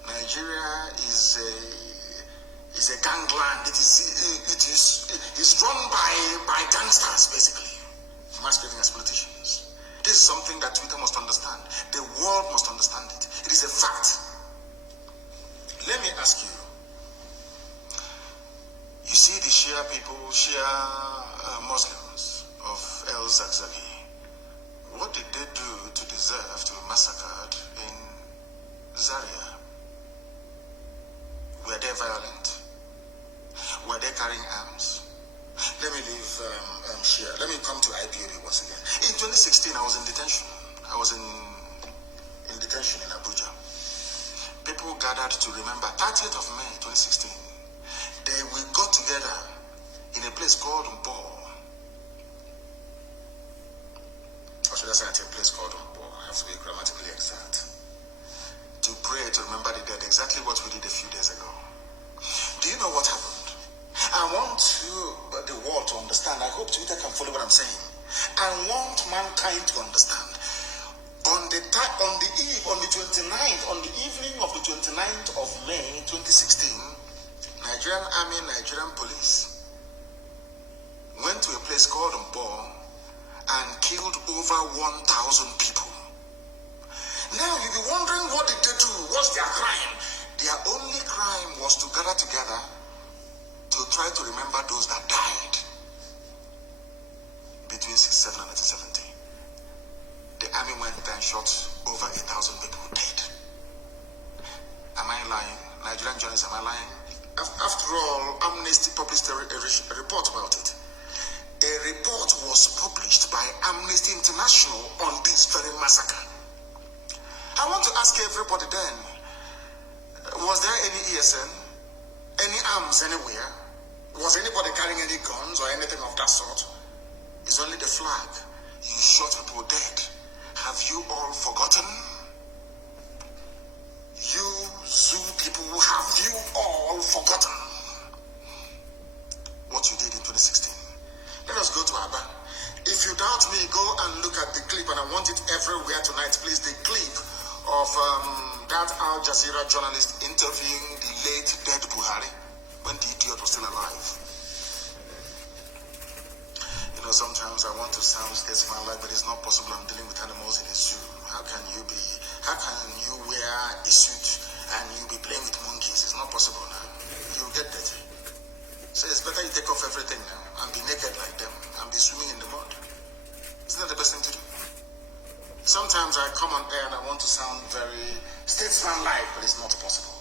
Nigeria is a gangland. It is run by gangsters, basically, masquerading as politicians. This is something that Twitter must understand. The world must understand it. It is a fact. Let me ask you. You see the Shia people, Shia Muslims of El Zagzagi. What did they do to deserve to be massacred in Zaria? Were they violent? Were they carrying arms? Let me leave Shia. Let me come to IPOB once again. In 2016, I was in detention. I was in detention in Abuja. People gathered to remember 30th of May 2016. We got together in a place called Mbo. Or should I say at a place called Mbo? I have to be grammatically exact. To pray, to remember the dead, exactly what we did a few days ago. Do you know what happened? I want the world to understand. I hope Twitter can follow what I'm saying. I want mankind to understand. On the evening of the 29th of May 2016, Nigerian Army, Nigerian Police went to a place called Mbo and killed over 1,000 people. Now you'll be wondering, what did they do? What's their crime? Their only crime was to gather together to try to remember those that died between 1967 and 1970. The army went and shot over 1,000 people dead. Am I lying? Nigerian journalists, am I lying? After all, Amnesty published a report about it. A report was published by Amnesty International on this very massacre. I want to ask everybody then, Was there any ESN? Any arms anywhere? Was anybody carrying any guns or anything of that sort? It's only the flag. You shot people dead. Have you all forgotten? You zoo people, have you all forgotten what you did in 2016? Let us go to Aba. If you doubt me, go and look at the clip, and I want it everywhere tonight, please. The clip of that Al Jazeera journalist interviewing the late dead Buhari when the idiot was still alive. You know, sometimes I want to sound statesman-like, but it's not possible. I'm dealing with animals in a zoo. How can you wear a suit and you be playing with monkeys? It's not possible now. You'll get dirty. So it's better you take off everything now and be naked like them and be swimming in the mud. Isn't that the best thing to do? Sometimes I come on air and I want to sound very statesman-like, but it's not possible.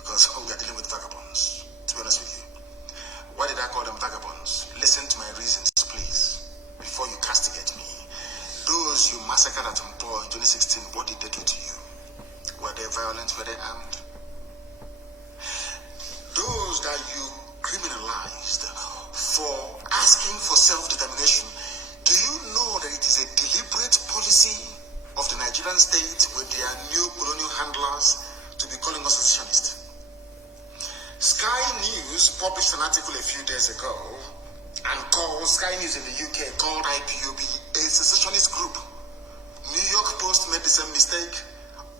Because we are dealing with vagabonds, to be honest with you. Why did I call them vagabonds? Listen to my reasons, please, before you castigate me. Those you massacred at Mpo in 2016, what did they do to you? Were they violent? Were they armed? Those that you criminalized for asking for self-determination, do you know that it is a deliberate policy of the Nigerian state with their new colonial handlers to be calling us secessionists? Sky News published an article a few days ago and called Sky News in the UK called IPOB a secessionist group. New York Post made the same mistake.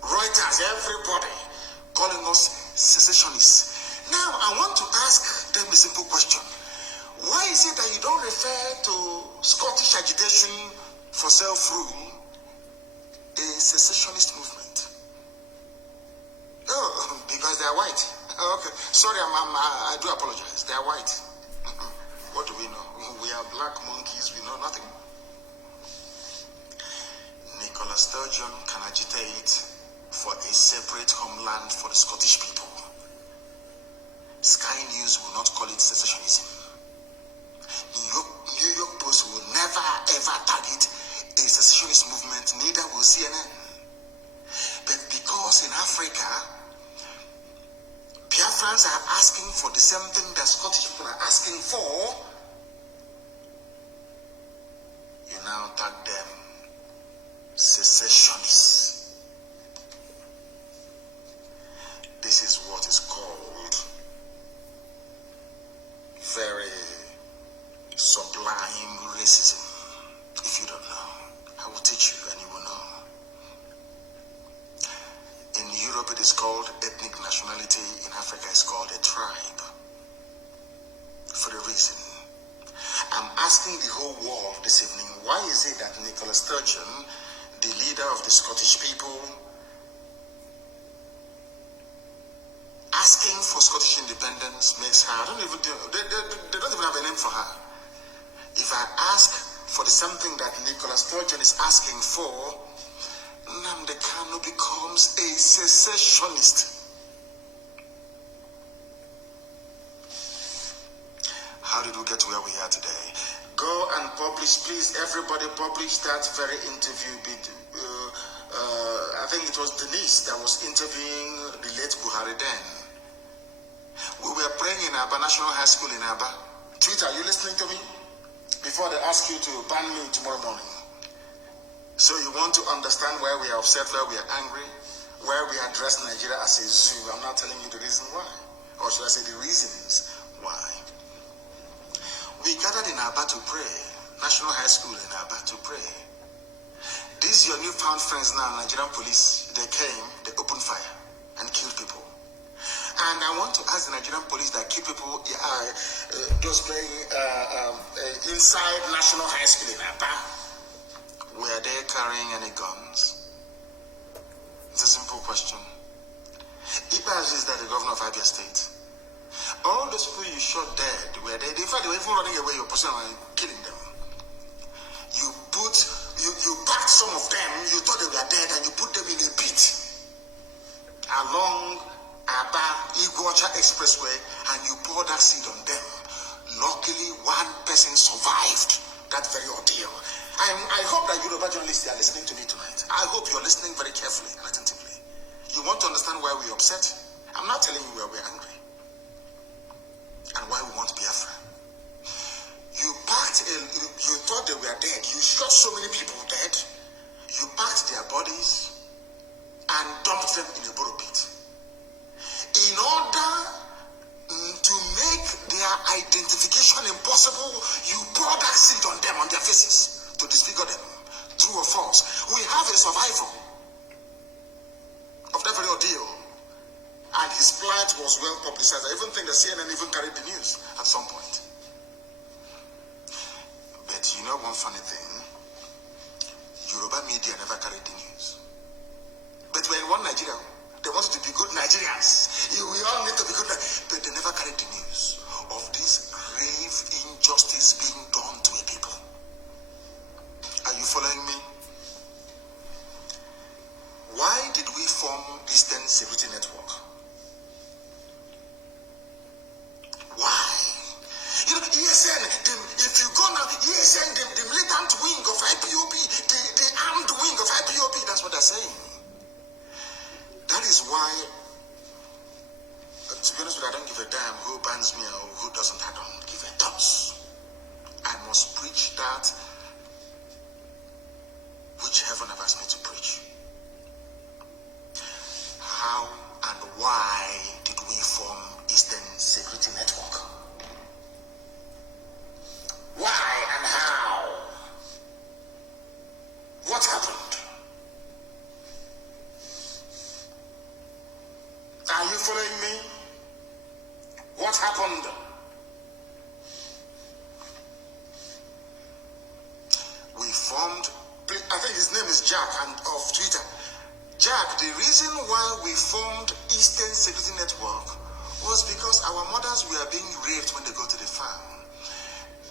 Reuters, everybody calling us secessionists. Now, I want to ask them a simple question. Why is it that you don't refer to Scottish agitation for self-rule a secessionist movement? Oh, because they are white. Okay, sorry, I do apologize. They are white. What do we know? We are black monkeys, we know nothing. Nicola Sturgeon can agitate for a separate homeland for the Scottish people. Sky News will not call it secessionism. New York Post will never ever target a secessionist movement, neither will CNN. But because in Africa, Biafrans are asking for the same thing that Scottish people are asking for, you now tag them secessionists. This is what is called very sublime racism. If you don't know, I will teach you and you will know. In Europe it is called ethnic nationality, in Africa it's called a tribe. For a reason. I'm asking the whole world this evening, why is it that Nicola Sturgeon, the leader of the Scottish people, asking for Scottish independence makes her, they don't even have a name for her. If I ask for the something that Nicola Sturgeon is asking for, Nnamdi Kanu becomes a secessionist. How did we get to where we are today? Go and publish, please, everybody publish that very interview. I think it was Denise that was interviewing the late Buhari then. We were praying in Aba, National High School in Aba. Twitter, are you listening to me? Before they ask you to ban me tomorrow morning. So you want to understand why we are upset, why we are angry, why we address Nigeria as a zoo. I'm not telling you the reason why. Or should I say the reasons why. We gathered in Aba to pray. National High School in Aba to pray. These your newfound friends now, Nigerian police, they came, they opened fire and killed people. And I want to ask the Nigerian police that kill people, those playing inside National High School in Aba, were they carrying any guns? It's a simple question. Ibaz is that the governor of Abia State. All those people you shot dead, were they? In fact, they were even running away, your person and killing them. You packed some of them, you thought they were dead, and you put them in a pit along Aba Iguacha Expressway, and you poured that seed on them. Luckily, one person survived that very ordeal. I hope that Yoruba journalists are listening to me tonight. I hope you're listening very carefully and attentively. You want to understand why we're upset? I'm not telling you where we're angry and why we want Biafra. You thought they were dead. You shot so many people dead. You packed their bodies and dumped them in a borrow pit. In order to make their identification impossible, you poured acid on them, on their faces, to disfigure them. True or false? We have a survivor of that very ordeal, and his plight was well publicized. I even think the CNN even carried the news at some point. But you know one funny thing? Yoruba media never carried the news. But we're in one Nigeria. They wanted to be good Nigerians. We all need to be good, but they never carried the news of this grave injustice being done to a people. Are you following me? Why did we form Eastern Security Network? Why? You know, ESN, if you go now, ESN, the militant wing of IPOB, the armed wing of IPOB, that's what they're saying. That is why, to be honest with you, I don't give a damn who bans me or who doesn't. I don't give a toss. I must preach that which heaven have asked me to preach. How and why did we form Eastern Security Network? Why and how? What happened? Are you following me? What happened? We formed, I think his name is Jack and of Twitter. Jack, the reason why we formed Eastern Security Network was because our mothers were being raped when they go to the farm.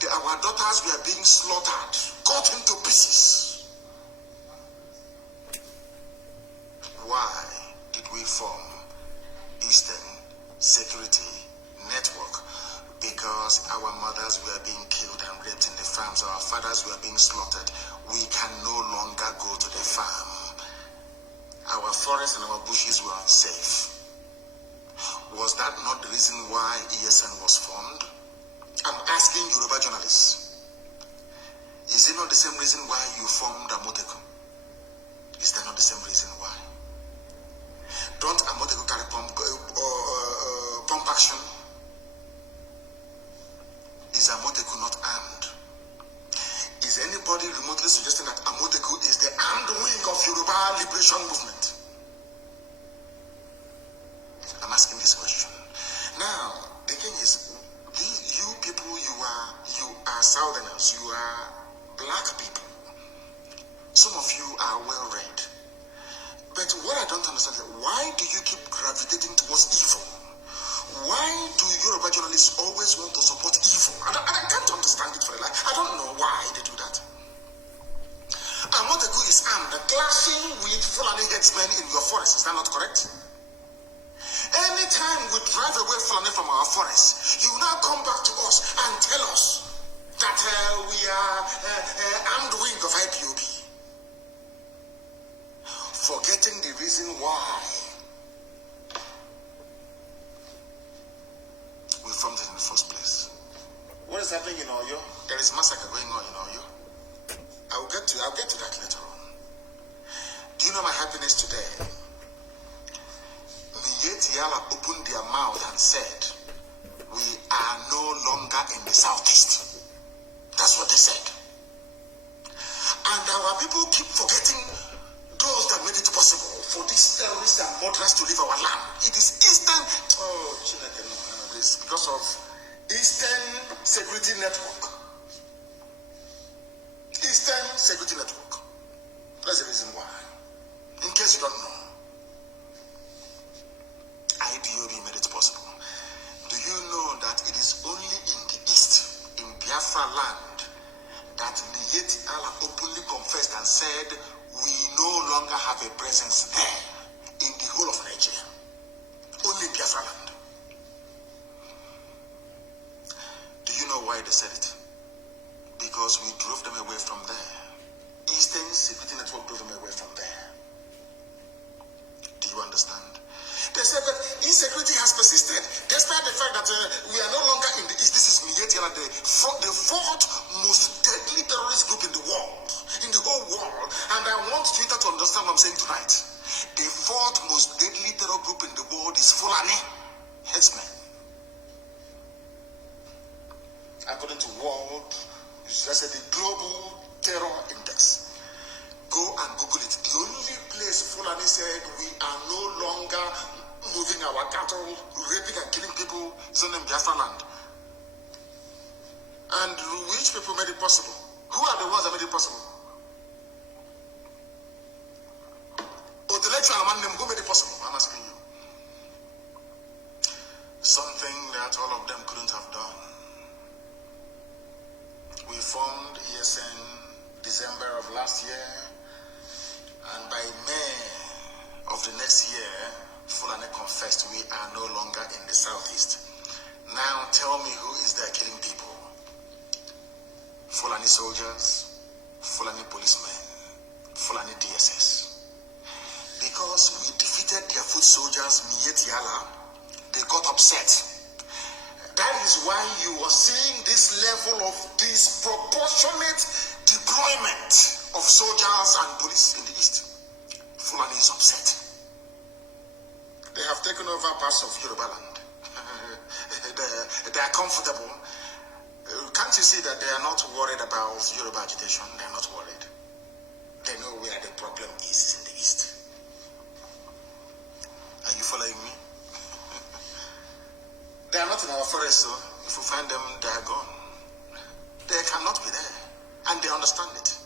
Our daughters were being slaughtered, cut into pieces. Why did we form Eastern Security Network? Because our mothers were being killed and raped in the farms, our fathers were being slaughtered. We can no longer go to the farm. Our forests and our bushes were unsafe. Was that not the reason why ESN was formed? I'm asking Yoruba journalists. Is it not the same reason why you formed Amoteku? Is that not the same reason why? Don't Amoteku carry pump action? Is Amoteku not armed? Is anybody remotely suggesting that Amoteku is the armed wing of Yoruba liberation movement? I'm asking this question. Now, the thing is, you people, you are Southerners, you are black people. Some of you are well read. But what I don't understand is, why do you keep gravitating towards evil? Why do Yoruba journalists always want to support evil? I can't understand it for a life. I don't know why they do that. Amoteku is armed, clashing with Fulani headsmen in your forest. Is that not correct? Anytime we drive away Fulani from our forest, you now come back to us and tell us that we are armed wing of IPOB. Forgetting the reason why we formed it in the first place. What is happening in Oyo? There is massacre going on in Oyo. I'll get to that later on. Do you know my happiness today? Yala opened their mouth and said, we are no longer in the southeast. That's what they said. And our people keep forgetting those that made it possible for these terrorists and murderers to leave our land. It is Eastern, because of Eastern Security Network. Eastern Security Network. That's the reason why. In case you don't know. IPOB made it possible. Do you know that it is only in the east, in Biafra land, that Yeti Allah openly confessed and said, we no longer have a presence there in the whole of Nigeria. Only Biafra land. Do you know why they said it? Because we drove them away from there. Eastern Security Network drove them away from there. Do you understand? they said that insecurity has persisted, despite the fact that we are no longer in the East. This is Miyetia, the fourth most deadly terrorist group in the world, in the whole world. And I want Twitter to understand what I'm saying tonight. The fourth most deadly terror group in the world is Fulani headsmen. According to the Global Terror Index. Go and Google it. The only place Fulani said we are no longer moving our cattle, raping and killing people is on Biafra land. And which people made it possible? Who are the ones that made it possible? Intellectual man name, who made it possible? I'm asking you. Something that all of them couldn't have done. We formed ESN December of last year, and by May of the next year, Fulani confessed we are no longer in the southeast. Now tell me who is there killing people? Fulani soldiers, Fulani policemen, Fulani DSS. Because we defeated their foot soldiers, Miyetia, they got upset. That is why you are seeing this level of disproportionate deployment of soldiers and police in the east. Fulani is upset. They have taken over parts of Yoruba land. They are comfortable. Can't you see that they are not worried about Yoruba agitation? They are not worried. They know where the problem is in the east. Are you following me? They are not in our forest, so if we find them, they are gone. They cannot be there, and they understand it.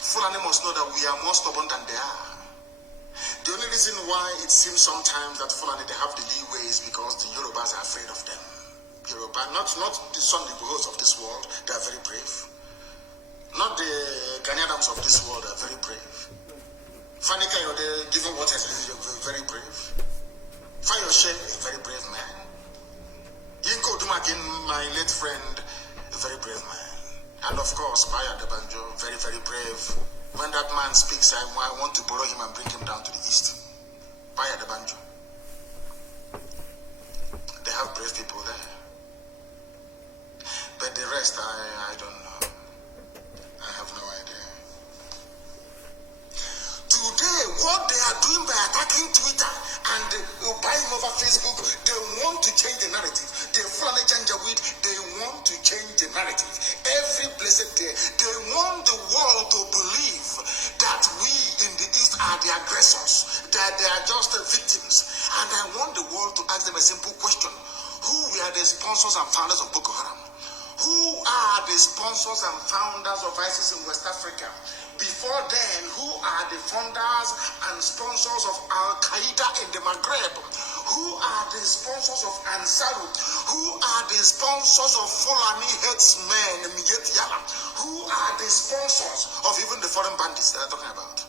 Fulani must know that we are more stubborn than they are. The only reason why it seems sometimes that Fulani, they have the leeway is because the Yorubas are afraid of them. Yoruba, not the Sunday Buhos of this world, they are very brave. Not the Ghanaians of this world are very brave. Fanika, they're giving what is very brave. Fayoshe, a very brave man. Yinko Dumakin, my late friend, a very brave man. And of course, Baya de Banjo, very, very brave. When that man speaks, I want to borrow him and bring him down to the east. Baya de Banjo. They have brave people there. But the rest, I don't know. I have no idea. Today, what they are doing by attacking Twitter and buying over Facebook, they want to change the narrative. They Fulani Janjaweed, they want to change the narrative. Every blessed day, they want the world to believe that we in the East are the aggressors, that they are just the victims. And I want the world to ask them a simple question. Who were the sponsors and founders of Boko Haram? Who are the sponsors and founders of ISIS in West Africa? Before then, who are the founders and sponsors of Al-Qaeda in the Maghreb? Who are the sponsors of Ansarut? Who are the sponsors of Fulani headsmen in Miyetia? Who are the sponsors of even the foreign bandits that I'm talking about?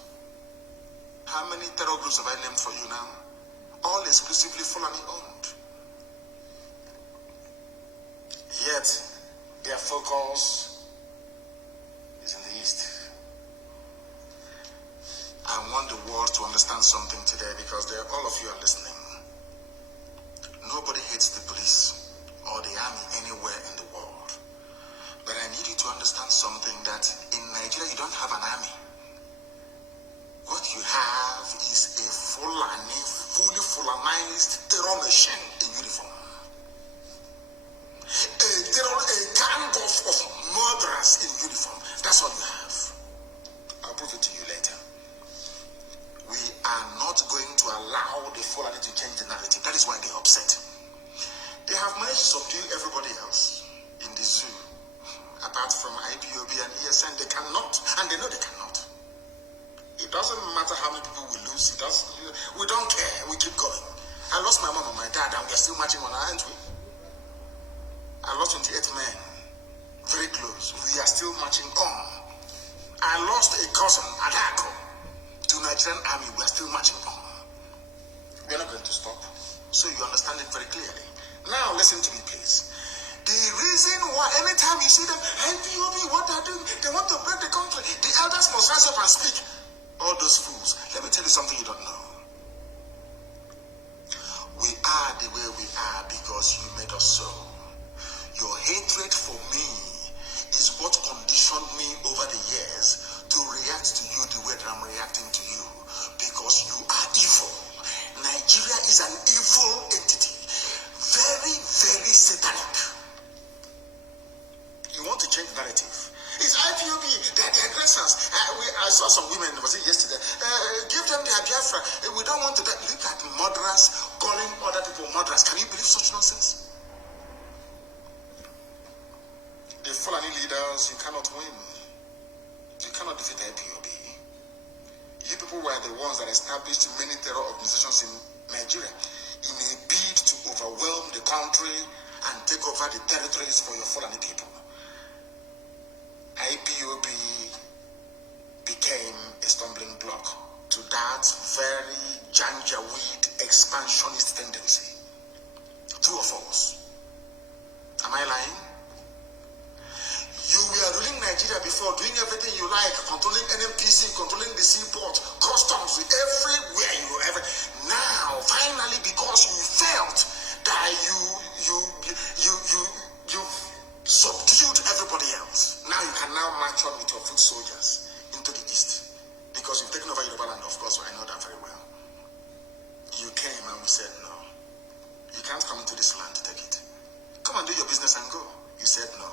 How many terror groups have I named for you now? All exclusively Fulani owned. Yet, their focus is in the East. I want the world to understand something today because all of you are listening. Nobody hates the police or the army anywhere in the world. But I need you to understand something, that in Nigeria you don't have an army. What you have is a fully Fulanized terror machine in uniform. A gang of murderers in uniform. That's all you have. I'll prove it to you later. We are not going to allow the Fulani to change the narrative. That is why they're upset. They have managed to subdue everybody else in the zoo. Apart from IPOB and ESN, they cannot, and they know they cannot. It doesn't matter how many people we lose. We don't care. We keep going. I lost my mom and my dad, and we are still marching on, aren't we? I lost 28 men. Very close. We are still marching on. I lost a cousin, Adako, to Nigerian army. We are still marching on. We are not going to stop. So you understand it very clearly. Now listen to me, please. The reason why anytime you see them, IPOB, what they're doing, they want to break the country. The elders must rise up and speak. All those fools. Let me tell you something you don't know. We don't want to look at murderers calling other people murderers. Can you believe such nonsense? The Fulani leaders, you cannot win. You cannot defeat IPOB. You people were the ones that established many terror organizations in Nigeria in a bid to overwhelm the country and take over the territories for your Fulani people. IPOB became a stumbling block to that very janjaweed expansionist tendency. True or false? Am I lying? You were ruling Nigeria before, doing everything you like, controlling NMPC, controlling the seaport, customs, everywhere you ever. Now, finally, because you felt that you subdued everybody else, now you can now march on with your foot soldiers into the east. Because you've taken over Yoruba land, of course, I know that very well. You came and we said, no, you can't come into this land to take it. Come and do your business and go. You said no.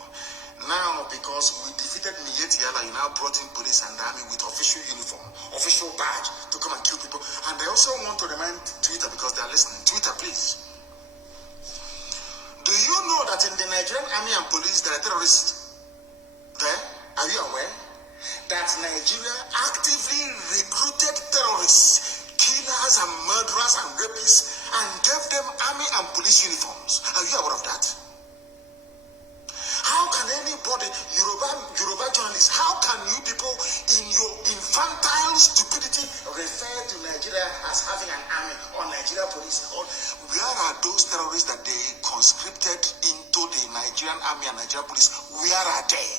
Now, because we defeated Miyetti Allah, you now brought in police and army with official uniform, official badge to come and kill people. And I also want to remind Twitter, because they are listening. Twitter, please. Do you know that in the Nigerian army and police there are terrorists there? Are you aware? That Nigeria actively recruited terrorists, killers and murderers and rapists, and gave them army and police uniforms. Are you aware of that? How can anybody, Yoruba journalists, how can you people in your infantile stupidity refer to Nigeria as having an army or Nigeria police? Or where are those terrorists that they conscripted into the Nigerian army and Nigerian police? Where are they?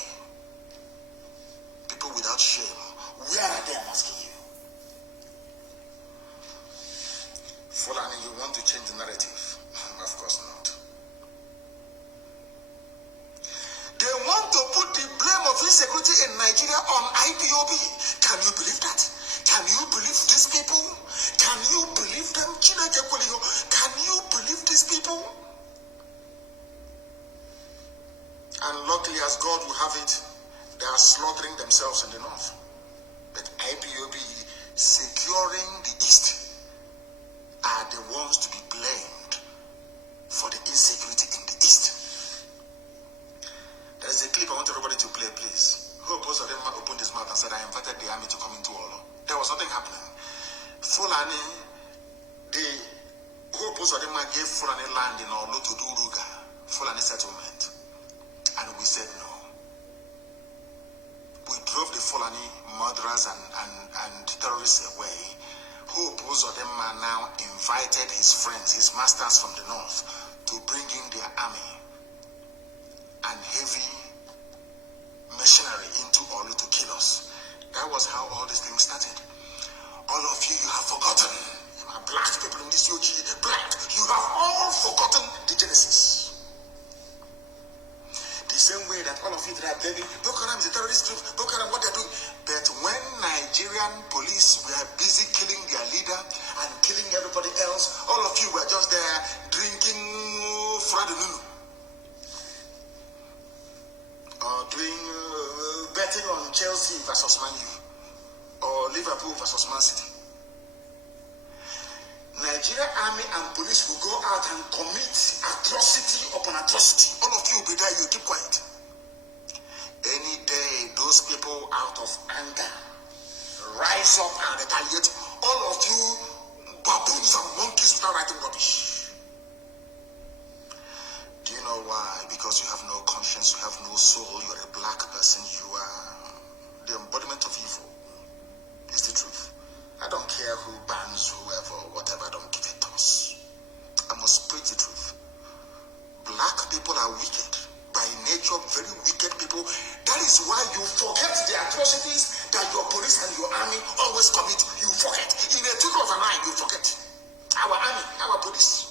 People without shame. Where are they? I'm asking you. Fulani, you want to change the narrative? Of course not. They want to put the blame of insecurity in Nigeria on IPOB. Can you believe that? Can you believe these people? Can you believe them? Can you believe these people? And luckily, as God will have it, they are slaughtering themselves in the north. But IPOB securing the east are the ones to be blamed for the insecurity in the east. There is a clip I want everybody to play, please. Hope most of them opened his mouth and said, I invited the army to come into Olo. There was nothing happening. Fulani, Hope most of them gave Fulani land in Olo to do Ruga, Fulani settlement. And we said no. We drove the Fulani murderers and terrorists away. Hope most of them now invited his friends, his masters from the north, to bring in their army and heavy machinery into Olu to kill us. That was how all these things started. All of you have forgotten. Black people in this UG, black, you have all forgotten the Genesis. The same way that all of you that are blaming Boko Haram is a terrorist group, Boko Haram, what they're doing. But when Nigerian police were busy killing their leader and killing everybody else, all of you were just there drinking Fradununu. Or doing betting on Chelsea versus Man U, or Liverpool versus Man City. Nigeria army and police will go out and commit atrocity upon atrocity. All of you will be there, you keep quiet. Any day, those people out of anger rise up and retaliate. All of you baboons and monkeys start writing rubbish. Do you know why? Because you have no conscience, you have no soul, you're a black person, you are the embodiment of evil. It's the truth. I don't care who bans whoever, whatever, I don't give a toss. I must preach the truth. Black people are wicked. By nature, very wicked people. That is why you forget the atrocities that your police and your army always commit. You forget. In a twinkle of an eye, you forget. Our army, our police.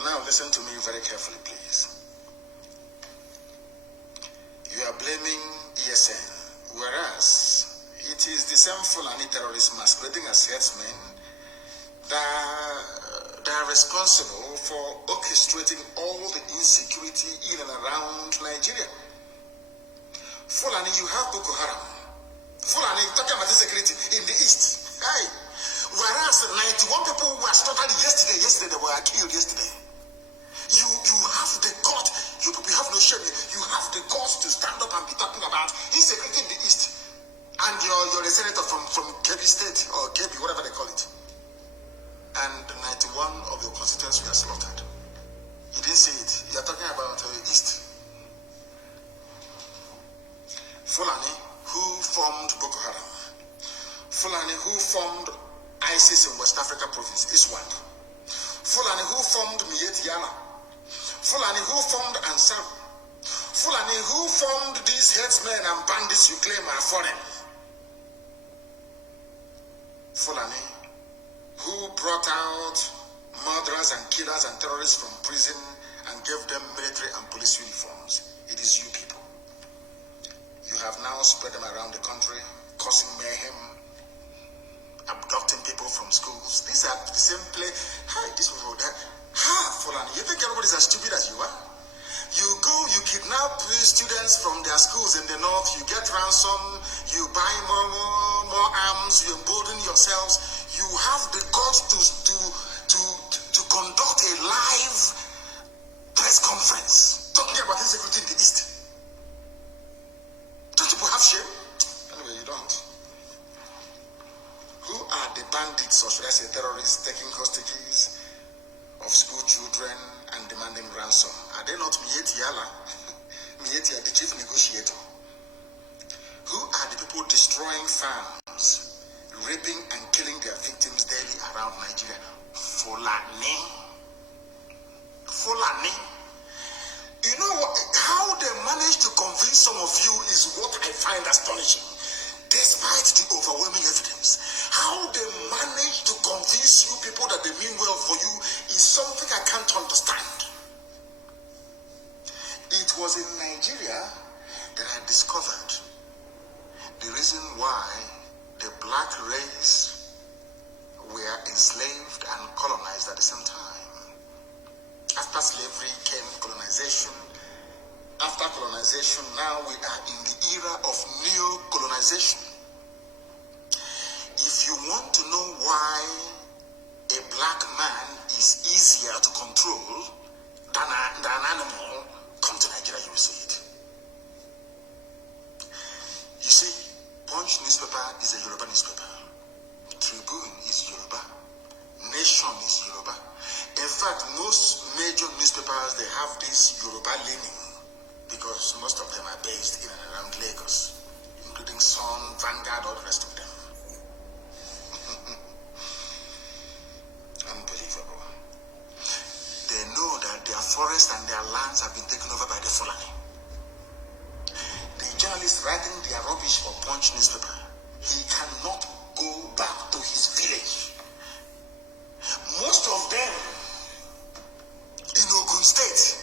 Now listen to me very carefully, please. You are blaming ESN, whereas it is the same Fulani terrorists masquerading as headsmen that are responsible for orchestrating all the insecurity in and around Nigeria. Fulani, you have Boko Haram. Fulani talking about insecurity in the east. Hey, whereas 91 people were slaughtered yesterday they were killed yesterday. You have the guts. You people have no shame. You have the guts to stand up and be talking about insecurity in the east. And you're a senator from Kebbi State or Kebbi, whatever they call it. And 91 of your constituents were slaughtered. You didn't say it. You're talking about east. Fulani, who formed Boko Haram. Fulani, who formed ISIS in West Africa province, ISWAP. Fulani, who formed Mieti Yala. Fulani, who formed Ansar. Fulani, who formed these headsmen and bandits you claim are foreign. Fulani, who brought out murderers and killers and terrorists from prison and gave them military and police uniforms. It is you people. You have now spread them around the country, causing mayhem, abducting people from schools. These are the same place. Hi, this people that. Fulani, you think everybody's as stupid as you are? You go, you kidnap students from their schools in the north, you get ransom, you buy more arms, you embolden yourselves. You have the guts to conduct a live press conference talking about insecurity in the east. Don't people have shame? Anyway, you don't. Who are the bandits, or should I say terrorists, taking hostages of school children and demanding ransom? Are they not Mieti Yala? Mieti, the chief negotiator. Who are the people destroying farms, raping and killing their victims daily around Nigeria? Fulani. Fulani. You know what? How they manage to convince some of you is what I find astonishing. Despite the overwhelming evidence, how they manage to convince you people that they mean well for you is something I can't understand. It was in Nigeria that I discovered the reason why the black race were enslaved and colonized at the same time. After slavery came colonization. After colonization, now we are in the era of neo-colonization. If you want to know why a black man is easier to control than an animal, come to Nigeria, you will see it. You see, Punch newspaper is a Yoruba newspaper. Tribune is Yoruba. Nation is Yoruba. In fact, most major newspapers, they have this Yoruba leaning because most of them are based in and around Lagos, including Sun, Vanguard, all the rest of them. Unbelievable. They know that their forests and their lands have been taken over by the Fulani. The journalist writing their rubbish for Punch newspaper, he cannot go back to his village. Most of them in Ogun State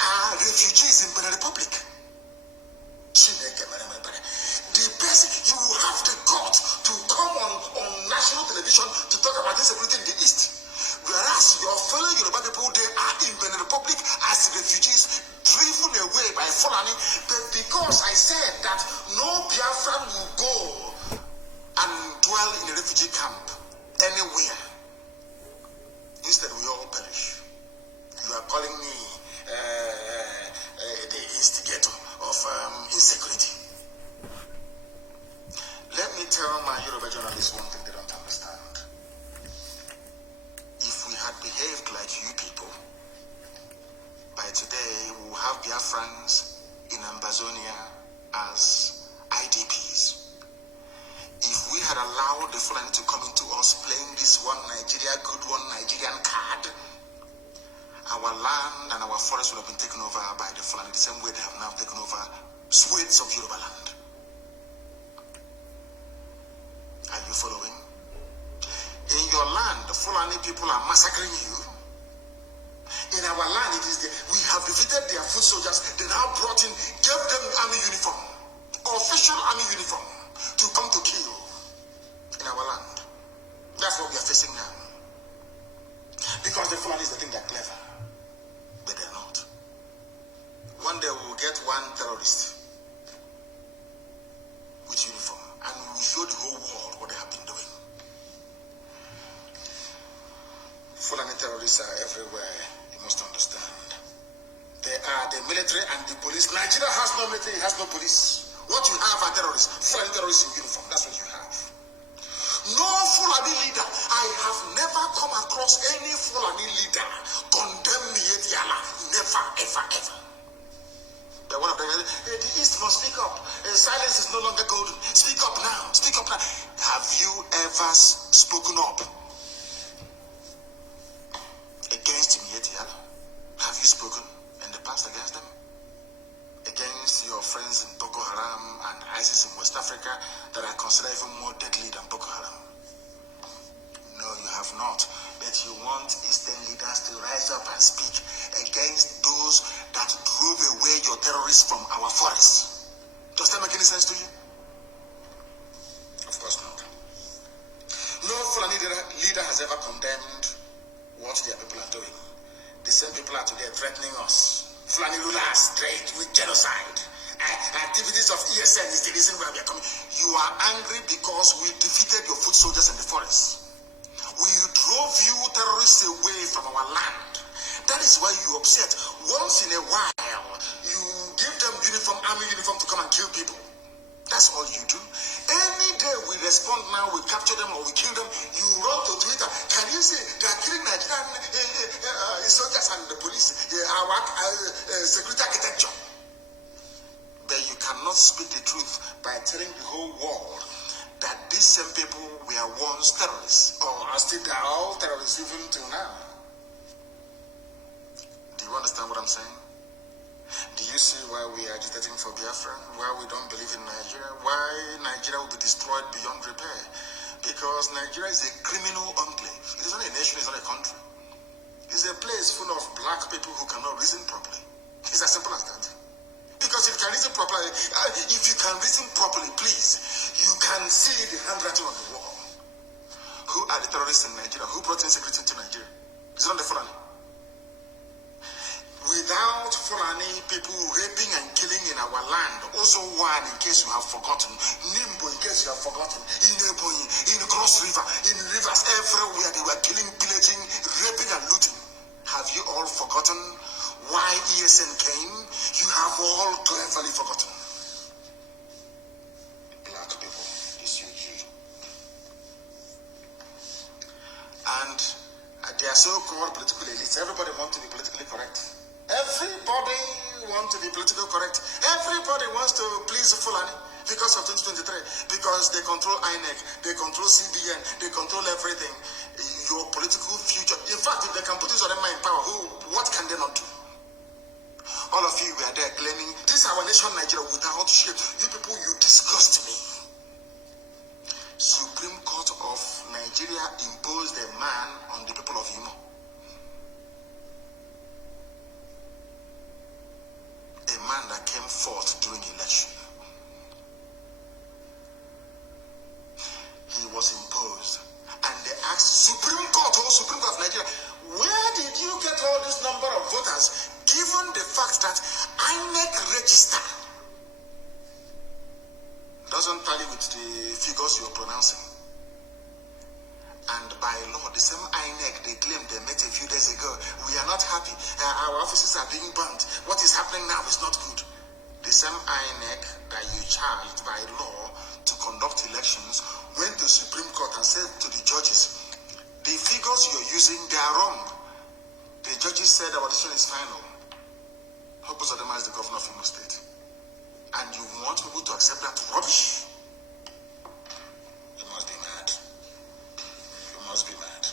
are refugees in Benin Republic. The basic, you have the guts to come on national television to talk about insecurity in the East. Whereas your fellow Yoruba people, they are in Benin Republic as refugees, driven away by Fulani. But because I said that no Biafran will go and dwell in a refugee camp anywhere, instead we all perish. You are calling me the instigator of insecurity. Let me tell my Yoruba journalists one thing they don't understand. If we had behaved like you people, by today we will have Biafrans in Ambazonia as IDPs. If we had allowed the Fulani to come into us playing this one Nigeria, good one Nigerian card, our land and our forests would have been taken over by the Fulani the same way they have now taken over swathes of Yoruba land. Are you following? In your land, the Fulani people are massacring you. In our land, we have defeated their foot soldiers. They now brought in, gave them army uniform, official army uniform, to come to kill in our land. That's what we are facing now. Because the Fulanis, they think they're clever, but they're not. One day we will get one terrorist with uniform. terrorists are everywhere, you must understand. They are the military and the police. Nigeria has no military, it has no police. What you have are terrorists, foreign terrorists in uniform. That's what you have. No Fulani leader. I have never come across any Fulani leader condemn Yetiala. Never, ever, ever. But one of them, the East must speak up. Silence is no longer golden. Speak up now. Speak up now. Have you ever spoken up against Yetiala? Have you spoken in the past against them? Against your friends in Boko Haram and ISIS in West Africa that are considered even more deadly than Boko Haram? No, you have not. But you want Eastern leaders to rise up and speak against those that drove away your terrorists from our forests. Does that make any sense to you? Of course not. No Fulani leader has ever condemned what their people are doing. The same people are today threatening us. Fulani rulers trade with genocide. Activities of ESN is the reason why we are coming. You are angry because we defeated your foot soldiers in the forest. We drove you terrorists away from our land. That is why you upset. Once in a while, you give them army uniform to come and kill people. That's all you do. Any day we respond now, we capture them or we kill them, you run to Twitter. Can you see they are killing Nigerian soldiers and the police, our security architecture? But you cannot speak the truth by telling the whole world that these same people were once terrorists, or are still all terrorists even till now. Do you understand what I'm saying? Do you see why we are agitating for Biafra? Why we don't believe in Nigeria? Why Nigeria will be destroyed beyond repair? Because Nigeria is a criminal enclave. It is not a nation, it's not a country. It's a place full of black people who cannot reason properly. It's as simple as that. Because if you can reason properly, please, you can see the handwriting on the wall. Who are the terrorists in Nigeria? Who brought insecurity into Nigeria? It's not the Fulani. Without Fulani people raping and killing in our land, also one, in case you have forgotten, Nimbo, in case you have forgotten, in Ebonyi, in Cross River, in rivers everywhere, they were killing, pillaging, raping and looting. Have you all forgotten why ESN came? You have all cleverly forgotten. Black people, it's you. And they are so-called political elites. Everybody wants to be politically correct. Everybody wants to be politically correct. Everybody wants to please Fulani because of 2023. Because they control INEC, they control CBN, they control everything. Your political future. In fact, if they can put this on in power, what can they not do? All of you were there claiming, this is our nation, Nigeria, without shit. You people, you disgust me. Supreme Court of Nigeria imposed a man on the people of Imo. A man that came forth during election. He was imposed. And they asked Supreme Court of Nigeria, where did you get all this number of voters, given the fact that INEC register doesn't tally with the figures you're pronouncing? And by law, the same INEC they claimed they met a few days ago, we are not happy, our offices are being burnt, what is happening now is not good. The same INEC that you charged by law to conduct elections went to Supreme Court and said to the judges, the figures you're using, they are wrong. The judges said our decision is final. Hopus Adema is the governor of Imo State. And you want people to accept that rubbish? You must be mad. You must be mad.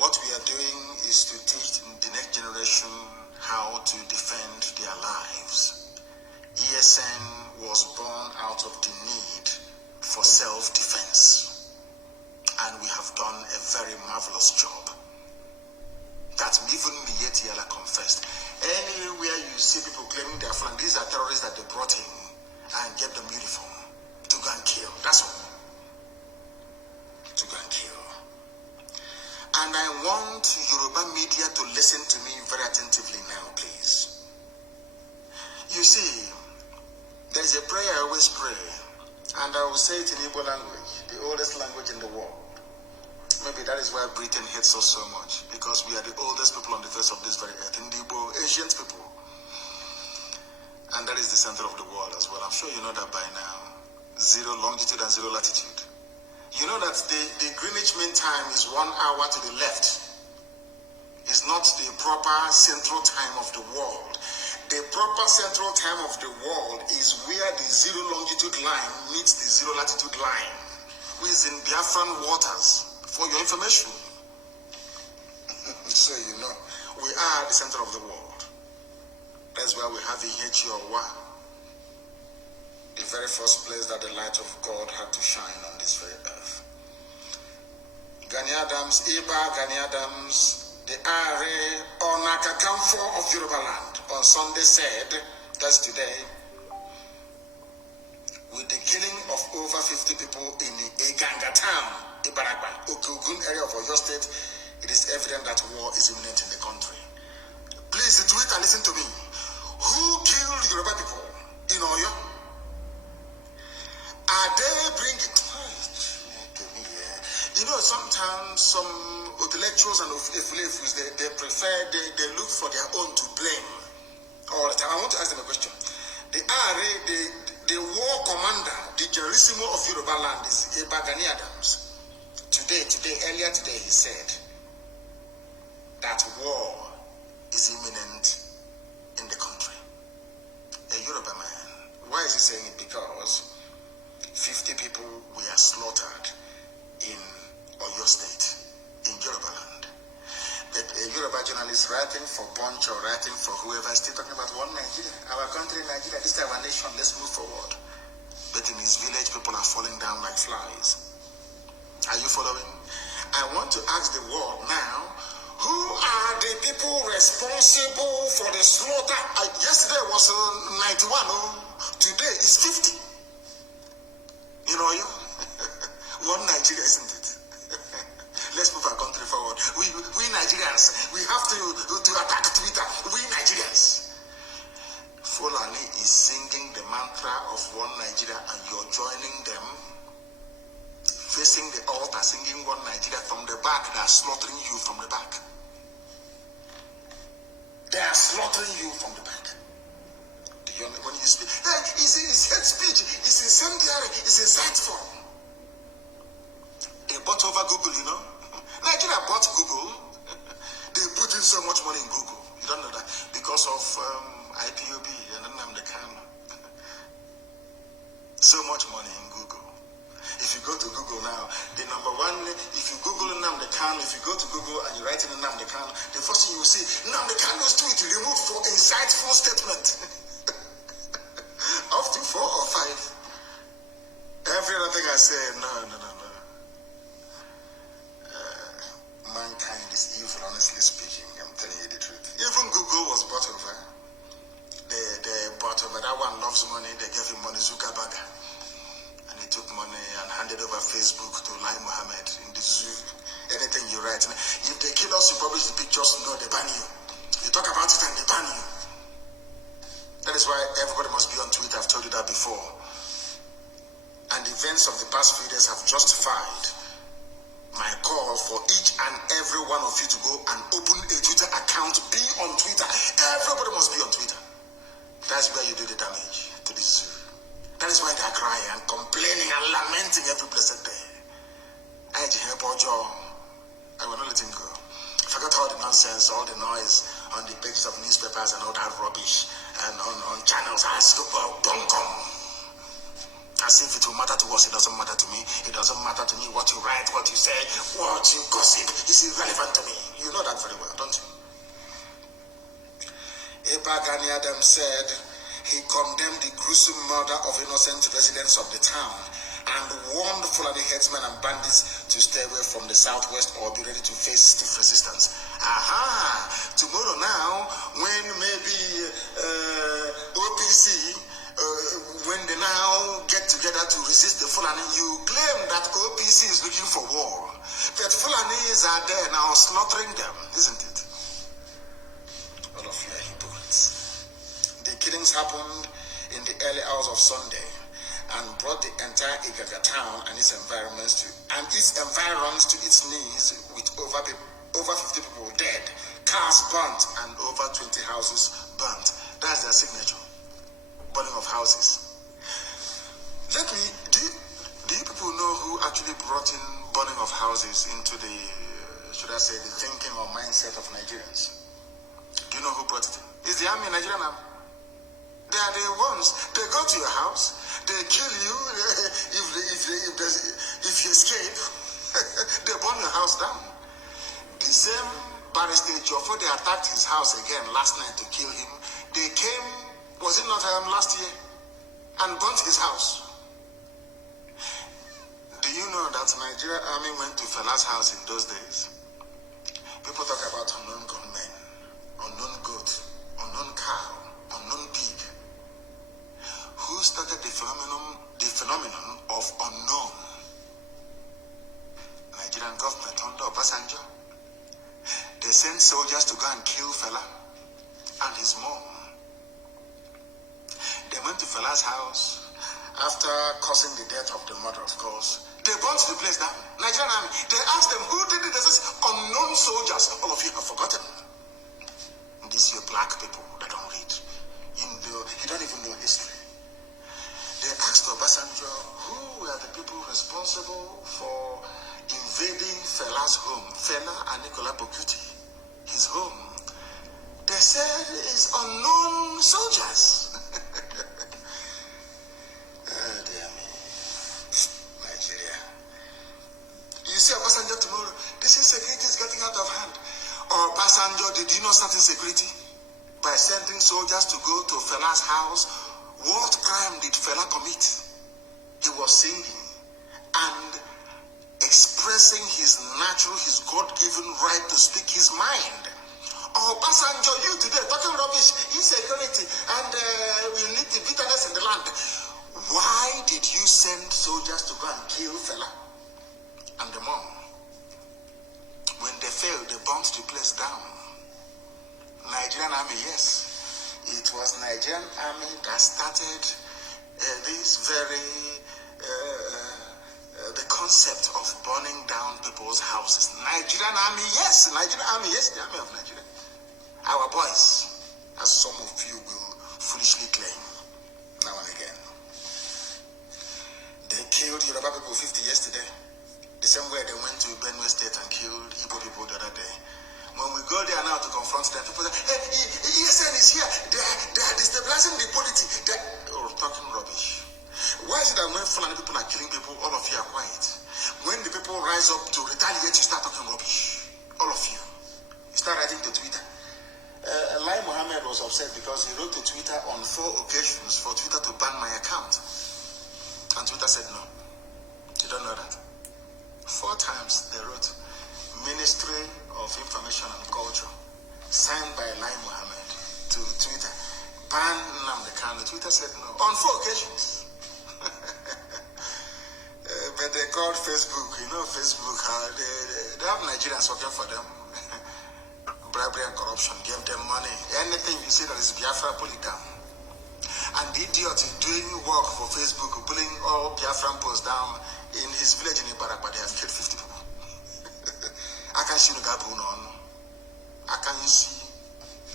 What we are doing is to teach the next generation how to defend their lives. ESN was born out of the need for self-defense. And we have done a very marvelous job. That even Yetiala confessed. Anywhere you see people claiming they are from, these are terrorists that they brought in and gave them uniform to go and kill. That's all. To go and kill. And I want Yoruba media to listen to me very attentively now, please. You see, there is a prayer I always pray, and I will say it in Igbo language, the oldest language in the world. Maybe that is why Britain hates us so much, because we are the oldest people on the face of this very earth, Indigo, ancient people. And that is the center of the world as well. I'm sure you know that by now. 0 longitude and 0 latitude. You know that the Greenwich Mean Time is 1 hour to the left. It's not the proper central time of the world. The proper central time of the world is where the 0 longitude line meets the 0 latitude line, which is in Biafran waters, for your information. So you know, we are the center of the world. That's why we have Ihechiọwa, the very first place that the light of God had to shine on this very earth. Gani Adams, Gani Adams, the Are Onakakamfo of Yoruba land on Sunday said, that's today, with the killing of over 50 people in the Eganga town, Ibaragba, Okogun area of Oyo State, it is evident that war is imminent in the country. Please tweet and listen to me. Who killed Yoruba people in Oyo? Are they bringing... You know, sometimes some intellectuals and Efulefus, they prefer, they look for their own to blame all the time. I want to ask them a question. The war commander, the Generalissimo of Yoruba land is Gani Adams. Earlier today, he said that war is imminent in the country. A Yoruba man. Why is he saying it? Because 50 people were slaughtered in Oyo State, in Yoruba land. But a Yoruba journalist writing for Punch or writing for whoever is still talking about one Nigeria. Our country, Nigeria, this is our nation, let's move forward. But in his village, people are falling down like flies. Are you following? I want to ask the world now, who are the people responsible for the slaughter? Yesterday was 91, today is 50. You know, one Nigeria, isn't it? Let's move our country forward. We Nigerians, we have to attack Twitter. We Nigerians. Fulani is singing the mantra of one Nigeria and you're joining them, facing the altar, singing one Nigeria from the back. They are slaughtering you from the back. They are slaughtering you from the back. When you speak, it's hate speech, it's incendiary, it's insightful. They bought over Google, you know. Nigeria bought Google. They put in so much money in Google. You don't know that because of IPOB and Nnamdi Kanu. So much money in Google. If you go to Google now, the number one, if you Google Nnamdi Kanu, if you go to Google and you write in Nnamdi Kanu, the first thing you will see, Nnamdi Kanu's tweet removed for insightful statement. Up to 4 or 5. Every other thing I say, no. Mankind is evil, honestly speaking. I'm telling you the truth. Even Google was bought over. They bought over. That one loves money. They gave him money, Zuckerberg. And he took money and handed over Facebook to Lai Mohammed in the zoo. Anything you write. If they kill us, you publish the pictures, no, they ban you. You talk about it and they ban you. That is why everybody must be on Twitter. I've told you that before. And the events of the past few days have justified my call for each and every one of you to go and open a Twitter account, be on Twitter. Everybody must be on Twitter. That's where you do the damage to the zoo. That is why they are crying and complaining and lamenting every blessed day. I will not let him go. Forget all the nonsense, all the noise on the pages of newspapers and all that rubbish and on channels. As if it will matter to us. It doesn't matter to me. It doesn't matter to me what you write, what you say, what you gossip. It's irrelevant to me. You know that very well, don't you? Gani Adams said he condemned the gruesome murder of innocent residents of the town and warned Fulani headsmen and bandits to stay away from the southwest or be ready to face stiff resistance. Tomorrow now, when maybe OPC, when they now get together to resist the Fulani, you claim that OPC is looking for war. That Fulanis are there now slaughtering them, isn't it? All of you are hypocrites. The killings happened in the early hours of Sunday, and brought the entire Igaga town and its environments to its knees with over 50 people dead, cars burnt, and over 20 houses burnt. That's their signature. Burning of houses. Do you people know who actually brought in burning of houses into the, should I say, the thinking or mindset of Nigerians? Do you know who brought it in? It's the army, Nigerian army. They are the ones. They go to your house, they kill you. If you escape, they burn your house down. The same barrister Joffo, they attacked his house again last night to kill him. They came, was it not last year, and burnt his house. Do you know that Nigerian army went to Fela's house in those days? People talk about unknown gunmen, unknown goat, unknown cow, unknown pig. Who started the phenomenon of unknown? Nigerian government under Obasanjo. They sent soldiers to go and kill Fela and his mom. They went to Fela's house after causing the death of the mother, of course. They burnt the place down. Nigerian army. They asked them, who did it? They said, unknown soldiers. All of you have forgotten. These are black people that don't read. You don't even know history. They asked Obasanjo, who were the people responsible for invading Fela's home? Fela and Nicola Bokuti, his home. They said it's unknown soldiers. Oh, dear me. Nigeria. You see Obasanjo tomorrow, this insecurity is getting out of hand. Obasanjo, did you not start insecurity by sending soldiers to go to Fela's house? What crime did Fela commit? He was singing and expressing his natural, his God-given right to speak his mind. Obasanjo, you today talking rubbish, insecurity, and we need the bitterness in the land. Why did you send soldiers to go and kill Fela and the mom? When they failed, they burnt the place down. Nigerian army, yes. It was Nigerian army that started this very, the concept of burning down people's houses. Nigerian army, yes. Nigerian army, yes, the army of Nigeria. Our boys, as some of you will foolishly claim now and again. They killed Yoruba people 50 yesterday. The same way they went to Benue State and killed Igbo people the other day. When we go there now to confront them, people say, hey, ESN is here. They are destabilizing the polity. They're talking rubbish. Why is it that when Fulani people are killing people, all of you are quiet? When the people rise up to retaliate, you start talking rubbish. All of you. You start writing to Twitter. Lai Mohammed was upset because he wrote to Twitter on 4 occasions for Twitter to ban my account. And Twitter said no. You don't know that? 4 times they wrote Ministry of Information and Culture, signed by Lai Mohammed to Twitter, ban Nnamdi Kanu. Twitter said no on 4 occasions. But they called Facebook. You know Facebook, they have Nigerians working for them. Bribery and corruption, gave them money. Anything you see that is Biafra, pull it down. And the idiot is doing work for Facebook, pulling all Biafran posts down in his village in Ibarak, but they have killed 50 people. I can see the gap on. I can see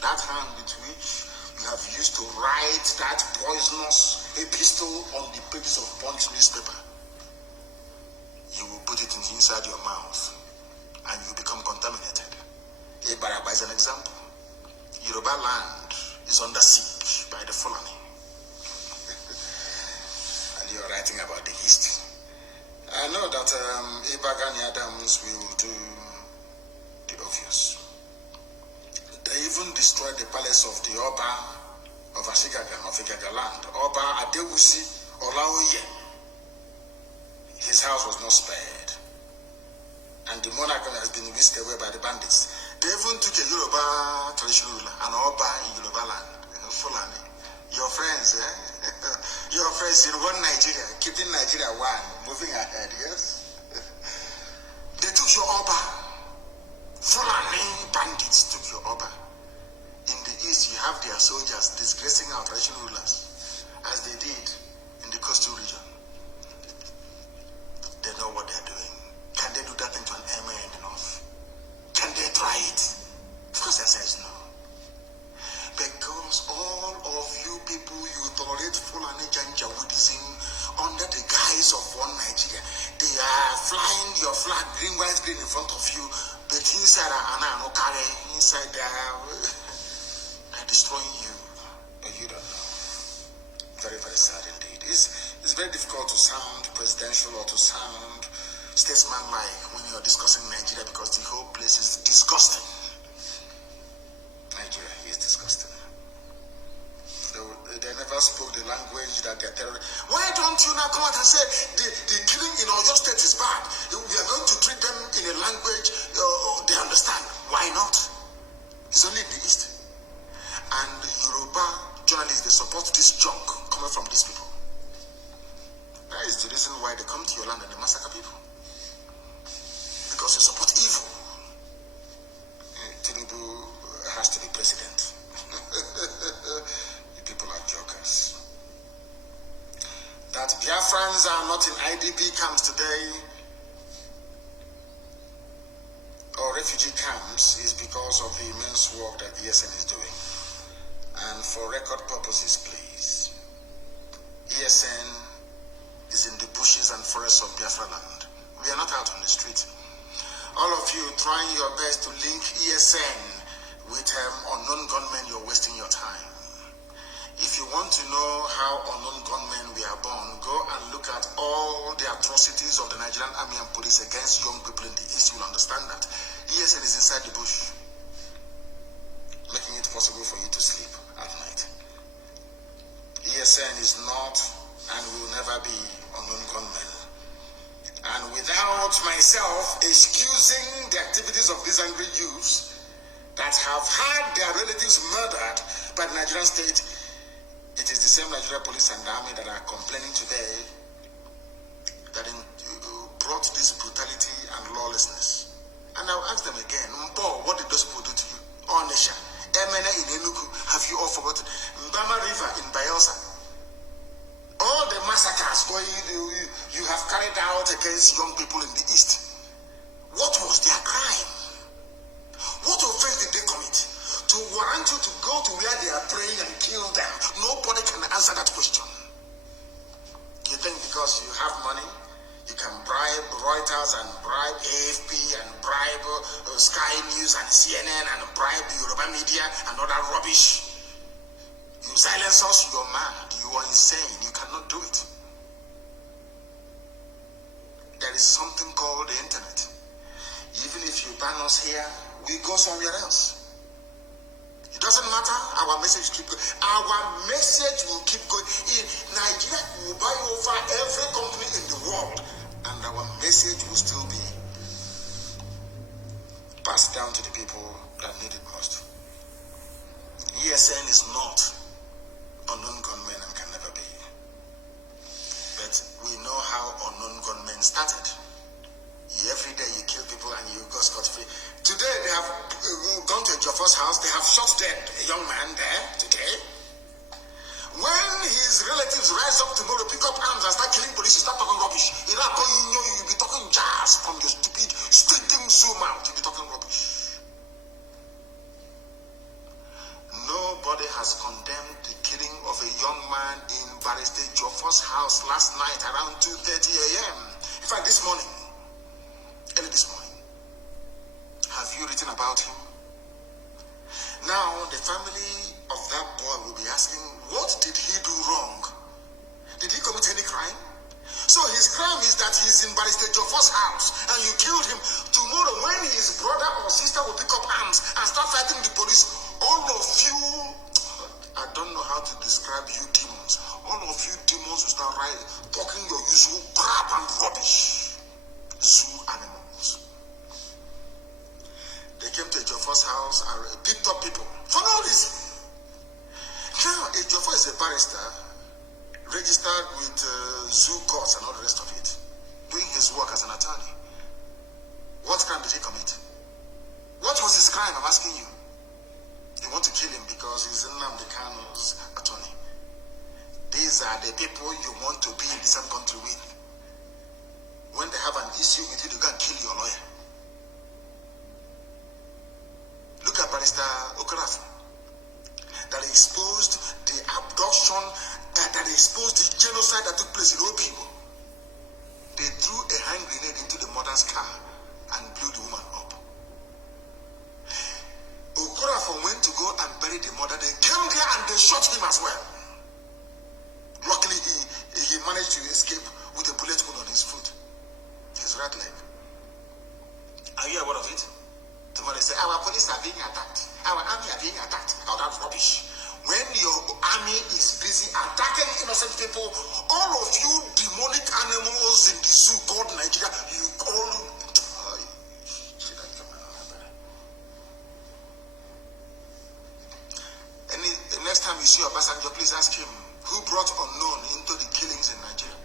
that hand with which you have used to write that poisonous epistle on the pages of Punch newspaper. You will put it inside your mouth and you become contaminated. Ibaraba is an example. Yoruba land is under siege by the Fulani. And you're writing about the history. I know that Ibagani Adams will do the obvious. They even destroyed the palace of the Oba of Igaga land. Oba Adewusi Olaoye. His house was not spared. And the monarch has been whisked away by the bandits. They even took a Yoruba traditional ruler, an Oba in Yoruba land, Fulani. Your friends, your friends in one Nigeria, keeping Nigeria one, moving ahead, yes? They took your Oba. Fulani bandits took your Oba. In the east, you have their soldiers disgracing our traditional rulers, as they did in the coastal region. flag, green, white, green in front of you, but inside inside they're destroying you, but you don't know. Very, very sad indeed. It's very difficult to sound presidential or to sound statesman-like when you're discussing Nigeria because the whole place is disgusting. Nigeria is disgusting. They never spoke the language that they're terrorists. Why don't you now come out and say the killing in Oyo State is bad? We are going to treat them in a language they understand. Why not? It's only in the East. And Yoruba journalists, they support this junk coming from these people. That is the reason why they come to your land and they massacre people. Because you support evil. Tinubu has to be president. The people are jokers. That Biafrans are not in IDP camps today or refugee camps is because of the immense work that the ESN is doing. And for record purposes, please, ESN is in the bushes and forests of Biafra land. We are not out on the street. All of you trying your best to link ESN with unknown gunmen, you're wasting your time. If you want to know how unknown gunmen we are born, go and look at all the atrocities of the Nigerian army and police against young people in the East. You'll understand that ESN is inside the bush, making it possible for you to sleep at night. ESN is not and will never be unknown gunmen. And without myself excusing the activities of these angry youths that have had their relatives murdered by the Nigerian state, it is the same Nigerian police and the army that are complaining today that brought this brutality and lawlessness. And I'll ask them again, Mpo, what did those people do to you? Onisha, Emene in Enugu, have you all forgotten? Mbama River in Bayelsa. All the massacres you have carried out against young people in the East. What was their crime? What offense did they commit to warrant you to go to where they are praying and kill them? Nobody can answer that question. You think because you have money, you can bribe Reuters and bribe AFP and bribe Sky News and CNN and bribe the Yoruba media and other rubbish. You silence us, you're mad, you are insane, you cannot do it. There is something called the internet. Even if you ban us here, we go somewhere else. It doesn't matter, our message keep going. Our message will keep going. In Nigeria, we will buy over every company in the world, and our message will still be passed down to the people that need it most. ESN is not unknown gunmen and can never be. But we know how unknown gunmen started. Every day you kill people and you go scot-free. Today they have gone to Joffa's house, they have shot dead a young man there today. When his relatives rise up tomorrow, pick up arms and start killing police, you start talking rubbish. You'll be talking jazz from your stupid stadium zoom out, you'll be talking rubbish. Nobody has condemned the killing of a young man in Barrister Joffa's house last night around 2:30 a.m. In fact, this morning, early this morning. Have you written about him? Now, the family of that boy will be asking, what did he do wrong? Did he commit any crime? So his crime is that he's in Barrister Joffa's house and you killed him. Tomorrow, when his brother or sister will pick up arms and start fighting the police, all of you, I don't know how to describe you demons. All of you demons will start talking your usual crap and rubbish. Zoo animals. They came to Ejiofor's house and picked up people for no reason. Now, Ejiofor is a barrister, registered with zoo courts and all the rest of it, doing his work as an attorney. What crime did he commit? What was his crime? I'm asking you. You want to kill him because he's Nnamdi Kanu's attorney. These are the people you want to be in the same country with. When they have an issue with you, they go and kill your lawyer. Look at Barrister Okorafu, that exposed the abduction, that exposed the genocide that took place in Obibo. They threw a hand grenade into the mother's car animals in the zoo called Nigeria. You call next time you see Obasanjo, please ask him who brought unknown into the killings in Nigeria.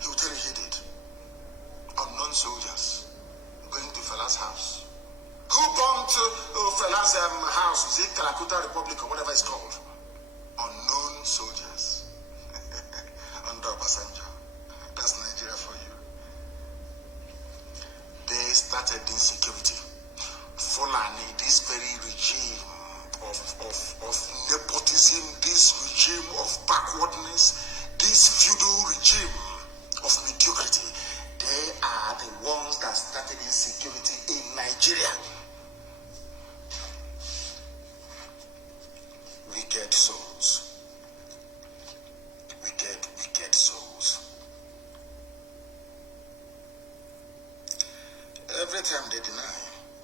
He will tell you he did. Unknown soldiers going to Fela's house. Who bombed Fela's house? Is it Calcutta Republic or whatever it's called? Unknown soldiers under Obasanjo. That's Nigeria for you. They started insecurity. Fulani, this very regime of nepotism, this regime of backwardness, this feudal regime of mediocrity, they are the ones that started insecurity in Nigeria. Wicked souls. Wicked souls. Every time they deny.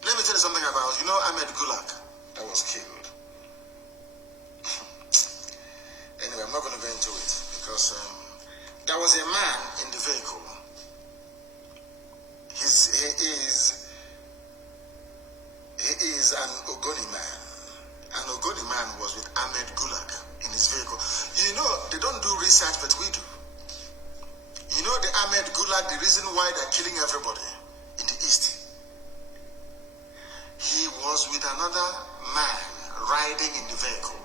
Let me tell you something about, Ahmed Gulag that was killed. Anyway, I'm not going to go into it because there was a man in the vehicle. He is an Ogoni man. An Ogoni man was with Ahmed Gulag in his vehicle. They don't do research, but we do. The Ahmed Gulag, the reason why they're killing everybody in the East. He was with another man riding in the vehicle.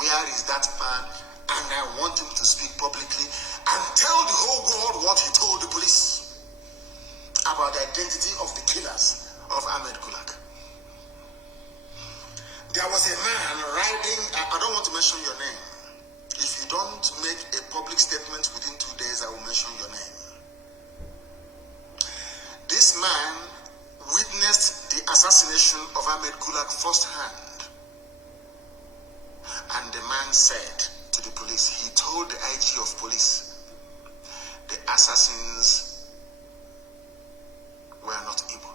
Where is that man? And I want him to speak publicly and tell the whole world what he told the police about the identity of the killers of Ahmed Gulag. There was a man riding, I don't want to mention your name. If you don't make a public statement within 2 days, I will mention your name. This man witnessed the assassination of Ahmed Gulag firsthand. And the man said to the police, he told the IG of police, the assassins were not evil.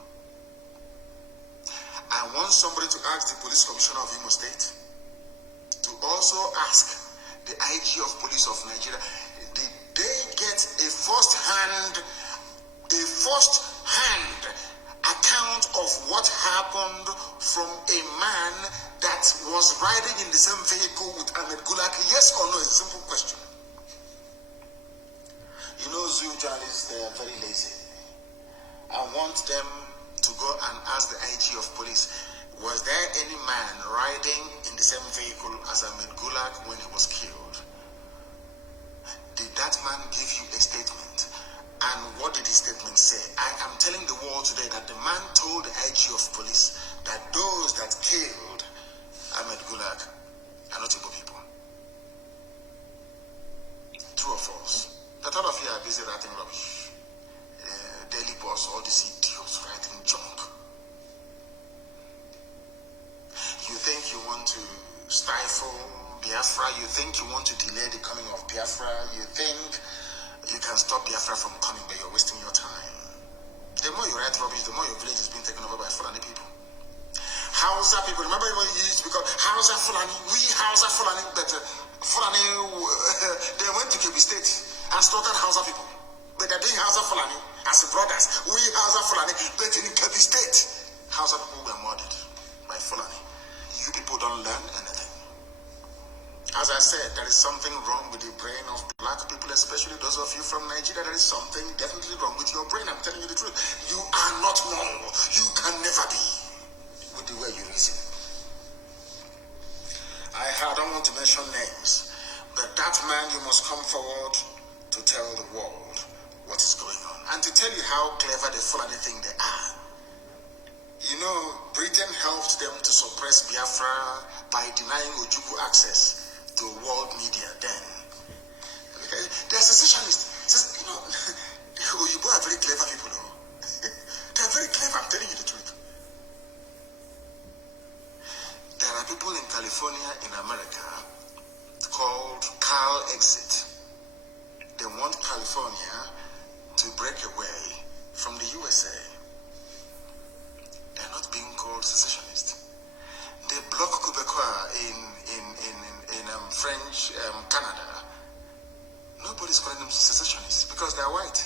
I want somebody to ask the police commissioner of Imo State to also ask the IG of police of Nigeria, did they get a first-hand account of what happened from a man that was riding in the same vehicle with Ahmed Gulag? Yes or no? It's a simple question. Zoo journalists, they are very lazy. I want them to go and ask the IG of police, was there any man riding in the same vehicle as Ahmed Gulag when he was killed? Did that man give you a statement? And what did his statement say? I am telling the world today that the man told the IG of police that those that killed Ahmed Gulag are not Igbo people. True or false? That all of you are busy writing rubbish. Daily Boss, all these idiots writing junk. You think you want to stifle Biafra? You think you want to delay the coming of Biafra? You think you can stop Biafra from coming, but you're wasting your time. The more you write rubbish, the more your village is being taken over by Fulani people. Hausa people, remember when you used to be called Hausa Fulani? We Hausa Fulani, but Fulani, they went to Kebbi State and slaughtered Hausa people. But they're doing Hausa Fulani as brothers. We Hausa Fulani, but in Kebbi State, Hausa people were murdered by Fulani. You people don't learn anything. As I said, there is something wrong with the brain of black people, especially those of you from Nigeria. There is something definitely wrong with your brain. I'm telling you the truth. You are not normal. You can never be with the way you reason. I don't want to mention names, but that man, you must come forward to tell the world what is going on and to tell you how clever the Fulani think they are. Britain helped them to suppress Biafra by denying Ojukwu access to world media then. They're secessionists. The Oyibo are very clever people. They're very clever, I'm telling you the truth. There are people in California, in America, called Cal Exit. They want California to break away from the USA. They're not being called secessionists. They block Quebecois in French Canada. Nobody's calling them them secessionists because they are white.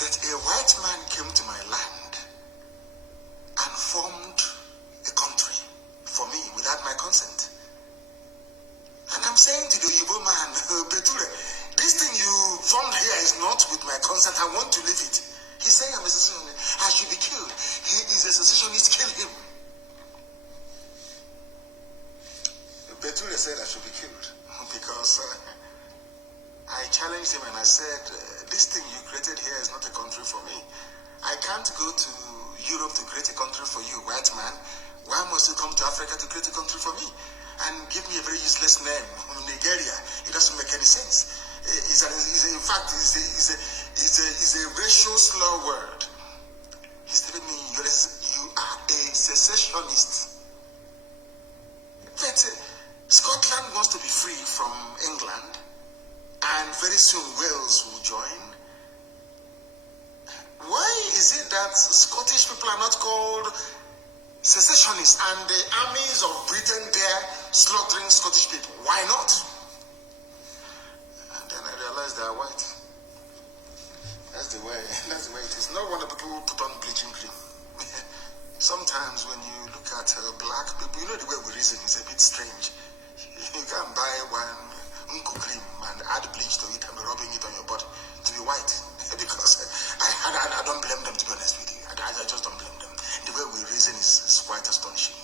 That a white man came to my land and formed a country for me without my consent. And I'm saying to the Igbo man, Beture, this thing you formed here is not with my consent. I want to leave it. He's saying I'm a secessionist. I should be killed. He is a secessionist. Kill him. Beture said I should be killed because I challenged him and I said, this thing you created here is not a country for me. I can't go to Europe to create a country for you, white man. Why must you come to Africa to create a country for me? And give me a very useless name, Nigeria. It doesn't make any sense. In fact, it's a racial slur word. He's telling me you are a secessionist. But Scotland wants to be free from England, and very soon Wales will join. Why is it that Scottish people are not called secessionists and the armies of Britain there slaughtering Scottish people? Why not? And then I realized they are white. That's the way it is. No wonder people put on bleaching cream. Sometimes when you look at black people, you know the way we reason is a bit strange. You can buy one unku cream and add bleach to it and be rubbing it on your body to be white. Because I don't blame them, to be honest with you. I just don't blame them. The way we reason is quite astonishing.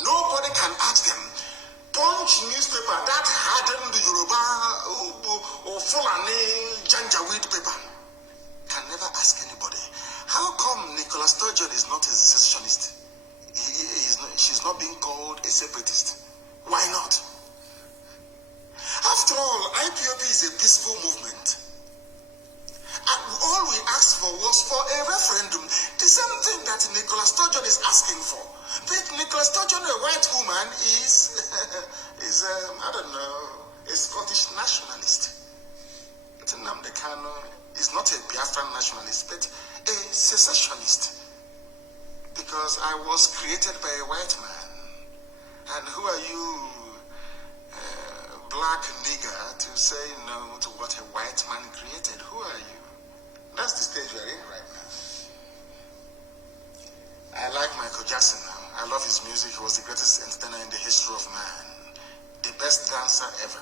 Nobody can ask them. Punch newspaper that hardened Yoruba or Fulani Janjaweed paper can never ask anybody. How come Nicola Sturgeon is not a secessionist? She's not being called a separatist. Why not? After all, IPOB is a peaceful movement. And all we asked for was for a referendum. The same thing that Nicola Sturgeon is asking for. But Nicola Sturgeon, a white woman, is I don't know, a Scottish nationalist. But Nnamdi Kanu is not a Biafran nationalist, but a secessionist. Because I was created by a white man. And who are you, black nigger, to say no to what a white man created? Who are you? That's the stage we're in right now. I like Michael Jackson now. I love his music. He was the greatest entertainer in the history of man. The best dancer ever.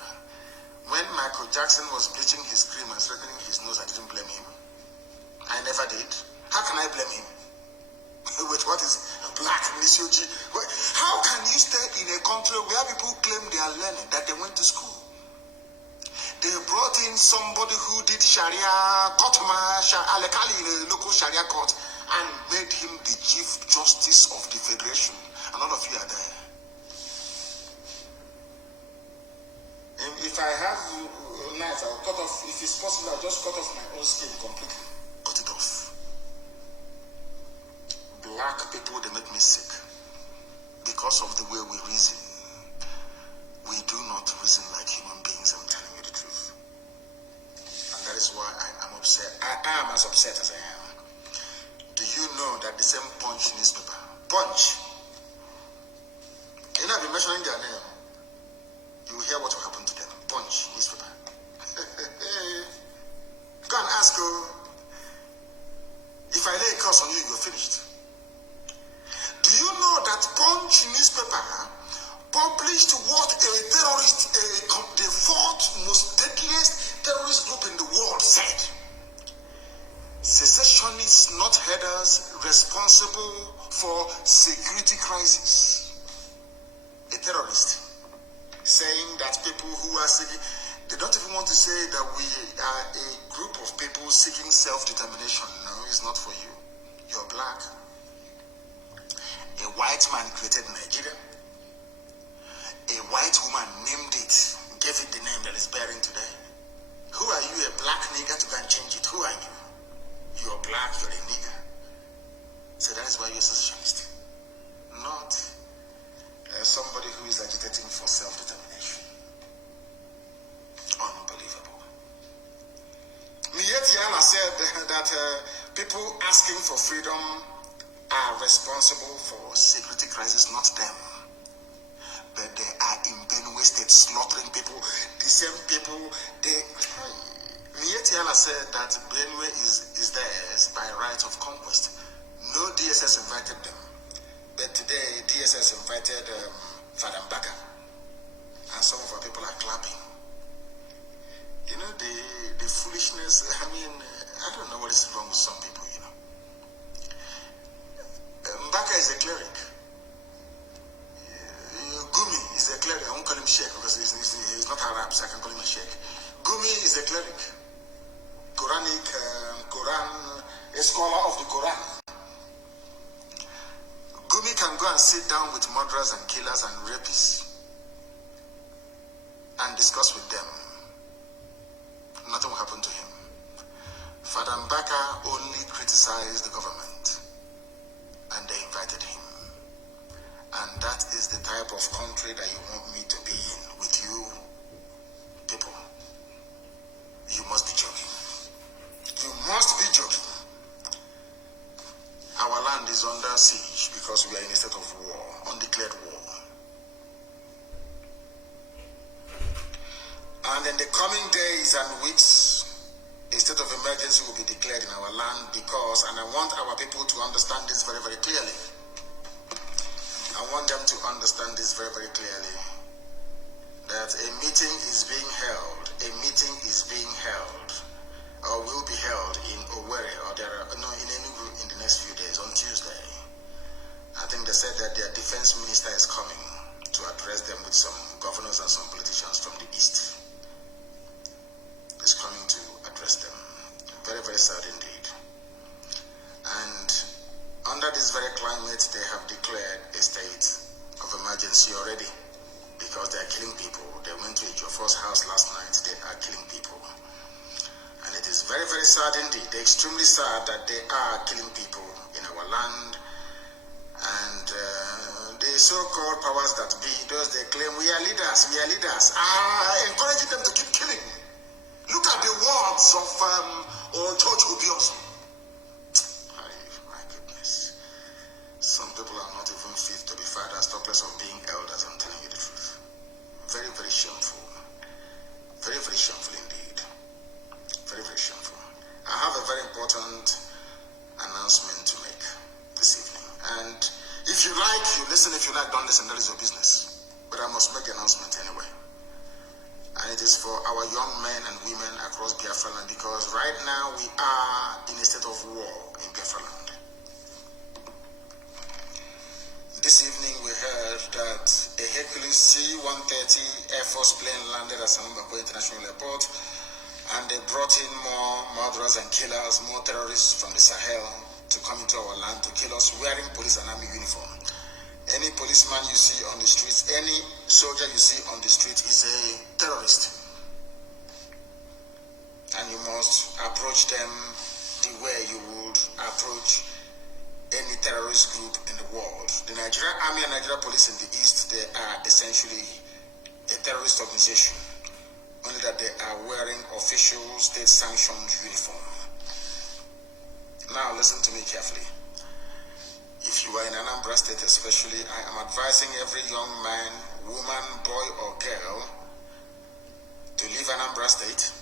When Michael Jackson was bleaching his cream and straightening his nose, I didn't blame him. I never did. How can I blame him? With what is black misogyny? How can you stay in a country where people claim they are learning, that they went to school? They brought in somebody who did Sharia, Alekali in a local Sharia court, and made him the Chief Justice of the Federation. And all of you are there. And if I have knives, I'll cut off. If it's possible, I'll just cut off my own skin completely. Cut it off. Black people, they make me sick. Because of the way we reason. We do not reason like human beings, I'm telling you the truth. And that is why I am upset. I am as upset as I am. Do you know that the same Punch newspaper, Punch, you know, I've been mentioning their name. You will hear what will happen to them. Punch newspaper. Go and ask her. If I lay a curse on you, you're finished. Do you know that Punch newspaper published what a terrorist, the fourth most deadliest terrorist group in the world said? Secessionists, not headers, responsible for security crisis. A terrorist saying that people who are seeking, they don't even want to say that we are a group of people seeking self-determination. No, it's not for you. You're black. A white man created Nigeria. A white woman named it, gave it the name that is bearing today. Who are you, a black nigger, to go and change it? Who are you? You're black, you're a nigger. So that is why you're a secessionist. Not somebody who is agitating for self-determination. Unbelievable. Mietiana said that people asking for freedom are responsible for security crisis, not them. But they are in Benue Benue State, slaughtering people. The same people, Mietiala said that Benue is theirs by right of conquest. No DSS invited them. But today, DSS invited Father Mbaka. And some of our people are clapping. You know, the foolishness, I mean, I don't know what is wrong with some people, you know. Mbaka is a cleric. Gumi is a cleric. I won't call him Sheikh because he's not Arab, so I can call him a Sheikh. Gumi is a cleric. A scholar of the Quran. Gumi can go and sit down with murderers and killers and rapists and discuss with them. Nothing will happen to him. Father Mbaka only criticized the government and they invited him. And that is the type of country that you want me to be in with you people. You must be joking. You must be joking. Our land is under siege because we are in a state of war, undeclared war. And in the coming days and weeks, a state of emergency will be declared in our land because, and I want our people to understand this very, very clearly. I want them to understand this very, very clearly, that a meeting is being held, or will be held in Owerri, or in Enugu in the next few days, on Tuesday. I think they said that their defense minister is coming to address them with some governors and some politicians from the east. Is coming to address them. Very, very sad indeed. And under this very climate, they have declared a state of emergency already because they are killing people. They went to Ejiofor's house last night. They are killing people. And it is very, very sad indeed. They're extremely sad that they are killing people in our land. And the so-called powers that be, those they claim, we are leaders, are encouraging them to keep killing. Look at the words of George Obios. My goodness. Some people are not even fit to be fathers, talk less of being elders, I'm telling you the truth. Very, very shameful. Very, very shameful indeed. Very, very shameful. I have a very important announcement to make this evening. And if you like, you listen. If you like, don't listen. That is your business. But I must make the announcement anyway. And it is for our young men and women across Biafra land because right now we are in a state of war in Biafra land. This evening we heard that a Hercules C-130 Air Force plane landed at Sanambako International Airport and they brought in more murderers and killers, more terrorists from the Sahel to come into our land to kill us wearing police and army uniform. Any policeman you see on the streets, any soldier you see on the street is a terrorist. And you must approach them the way you would approach any terrorist group in the world. The Nigerian Army and Nigerian Police in the East, they are essentially a terrorist organization, only that they are wearing official state-sanctioned uniform. Now listen to me carefully. If you are in Anambra State especially, I am advising every young man, woman, boy or girl to leave Anambra State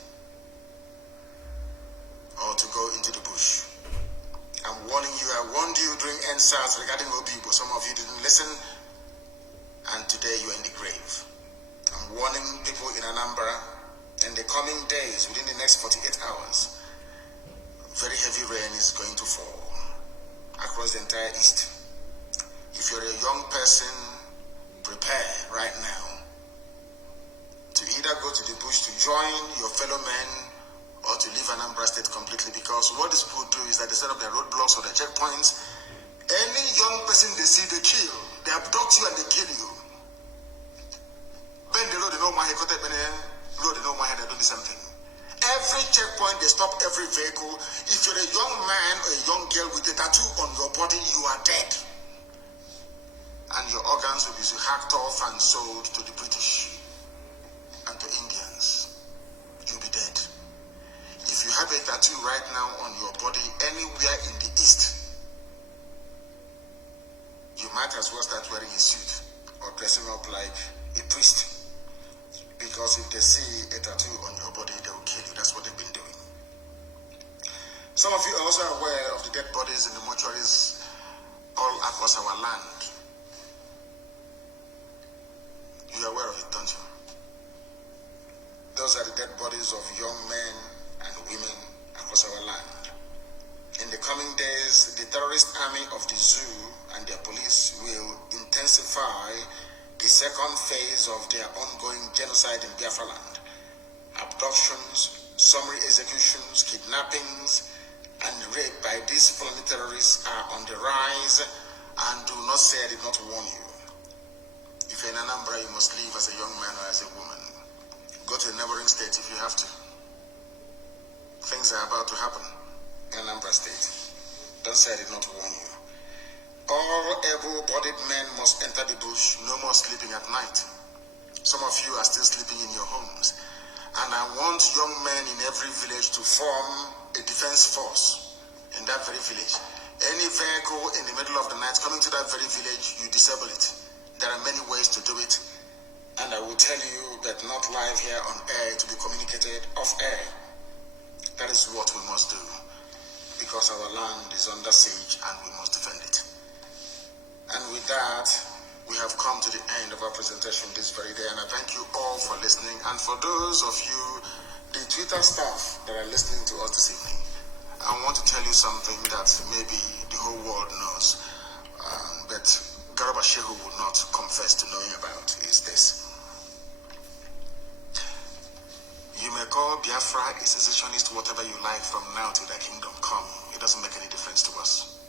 or to go into the bush. I'm warning you, I warned you during NSAS regarding Obibo. Some of you didn't listen and today you're in the grave. I'm warning people in Anambra in the coming days, within the next 48 hours, very heavy rain is going to fall across the entire East. If you're a young person, prepare right now to either go to the bush to join your fellow men or to leave Anambra State completely, because what these people do is that they set up their roadblocks or their checkpoints. Any young person they see, they kill. They abduct you and they kill you. When they know they know my head, they know my head, they do the same thing. Every checkpoint, they stop every vehicle. If you're a young man or a young girl with a tattoo on your body, you are dead. And your organs will be hacked off and sold to the British and to Indians. You'll be dead. If you have a tattoo right now on your body anywhere in the East, you might as well start wearing a suit or dressing up like a priest Because if they see a tattoo on your body, they will kill you. That's what they've been doing. Some of you are also aware of the dead bodies in the mortuaries all across our land. You are aware of it, don't you? Those are the dead bodies of young men and women across our land. In the coming days, the terrorist army of the zoo and their police will intensify the second phase of their ongoing genocide in Biafra land. Abductions, summary executions, kidnappings, and rape by these felony terrorists are on the rise, and do not say I did not warn you. If you're in Anambra, you must leave as a young man or as a woman. Go to a neighboring state if you have to. Things are about to happen in Anambra state. Don't say I did not warn you. All able-bodied men must enter the bush. No more sleeping at night. Some of you are still sleeping in your homes. And I want young men in every village to form a defense force in that very village. Any vehicle in the middle of the night coming to that very village, you disable it. There are many ways to do it. And I will tell you, but not live here on air, to be communicated off air. That is what we must do. Because our land is under siege and we must defend it. And with that, we have come to the end of our presentation this very day. And I thank you all for listening. And for those of you, the Twitter staff that are listening to us this evening, I want to tell you something that maybe the whole world knows, but Garba Shehu would not confess to knowing about, is this. You may call Biafra a secessionist, whatever you like, from now till the kingdom come. It doesn't make any difference to us.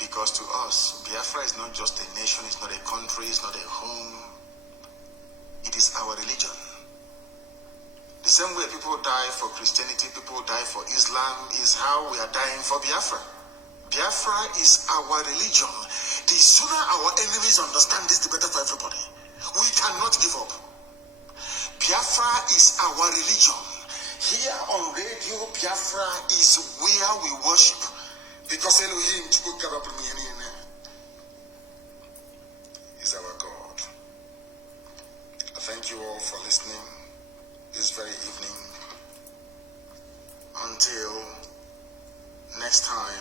Because to us, Biafra is not just a nation, it's not a country, it's not a home. It is our religion. The same way people die for Christianity, people die for Islam, is how we are dying for Biafra. Biafra is our religion. The sooner our enemies understand this, the better for everybody. We cannot give up. Biafra is our religion. Here on radio, Biafra is where we worship. Because Elohim is our God. I thank you all for listening this very evening. Until next time,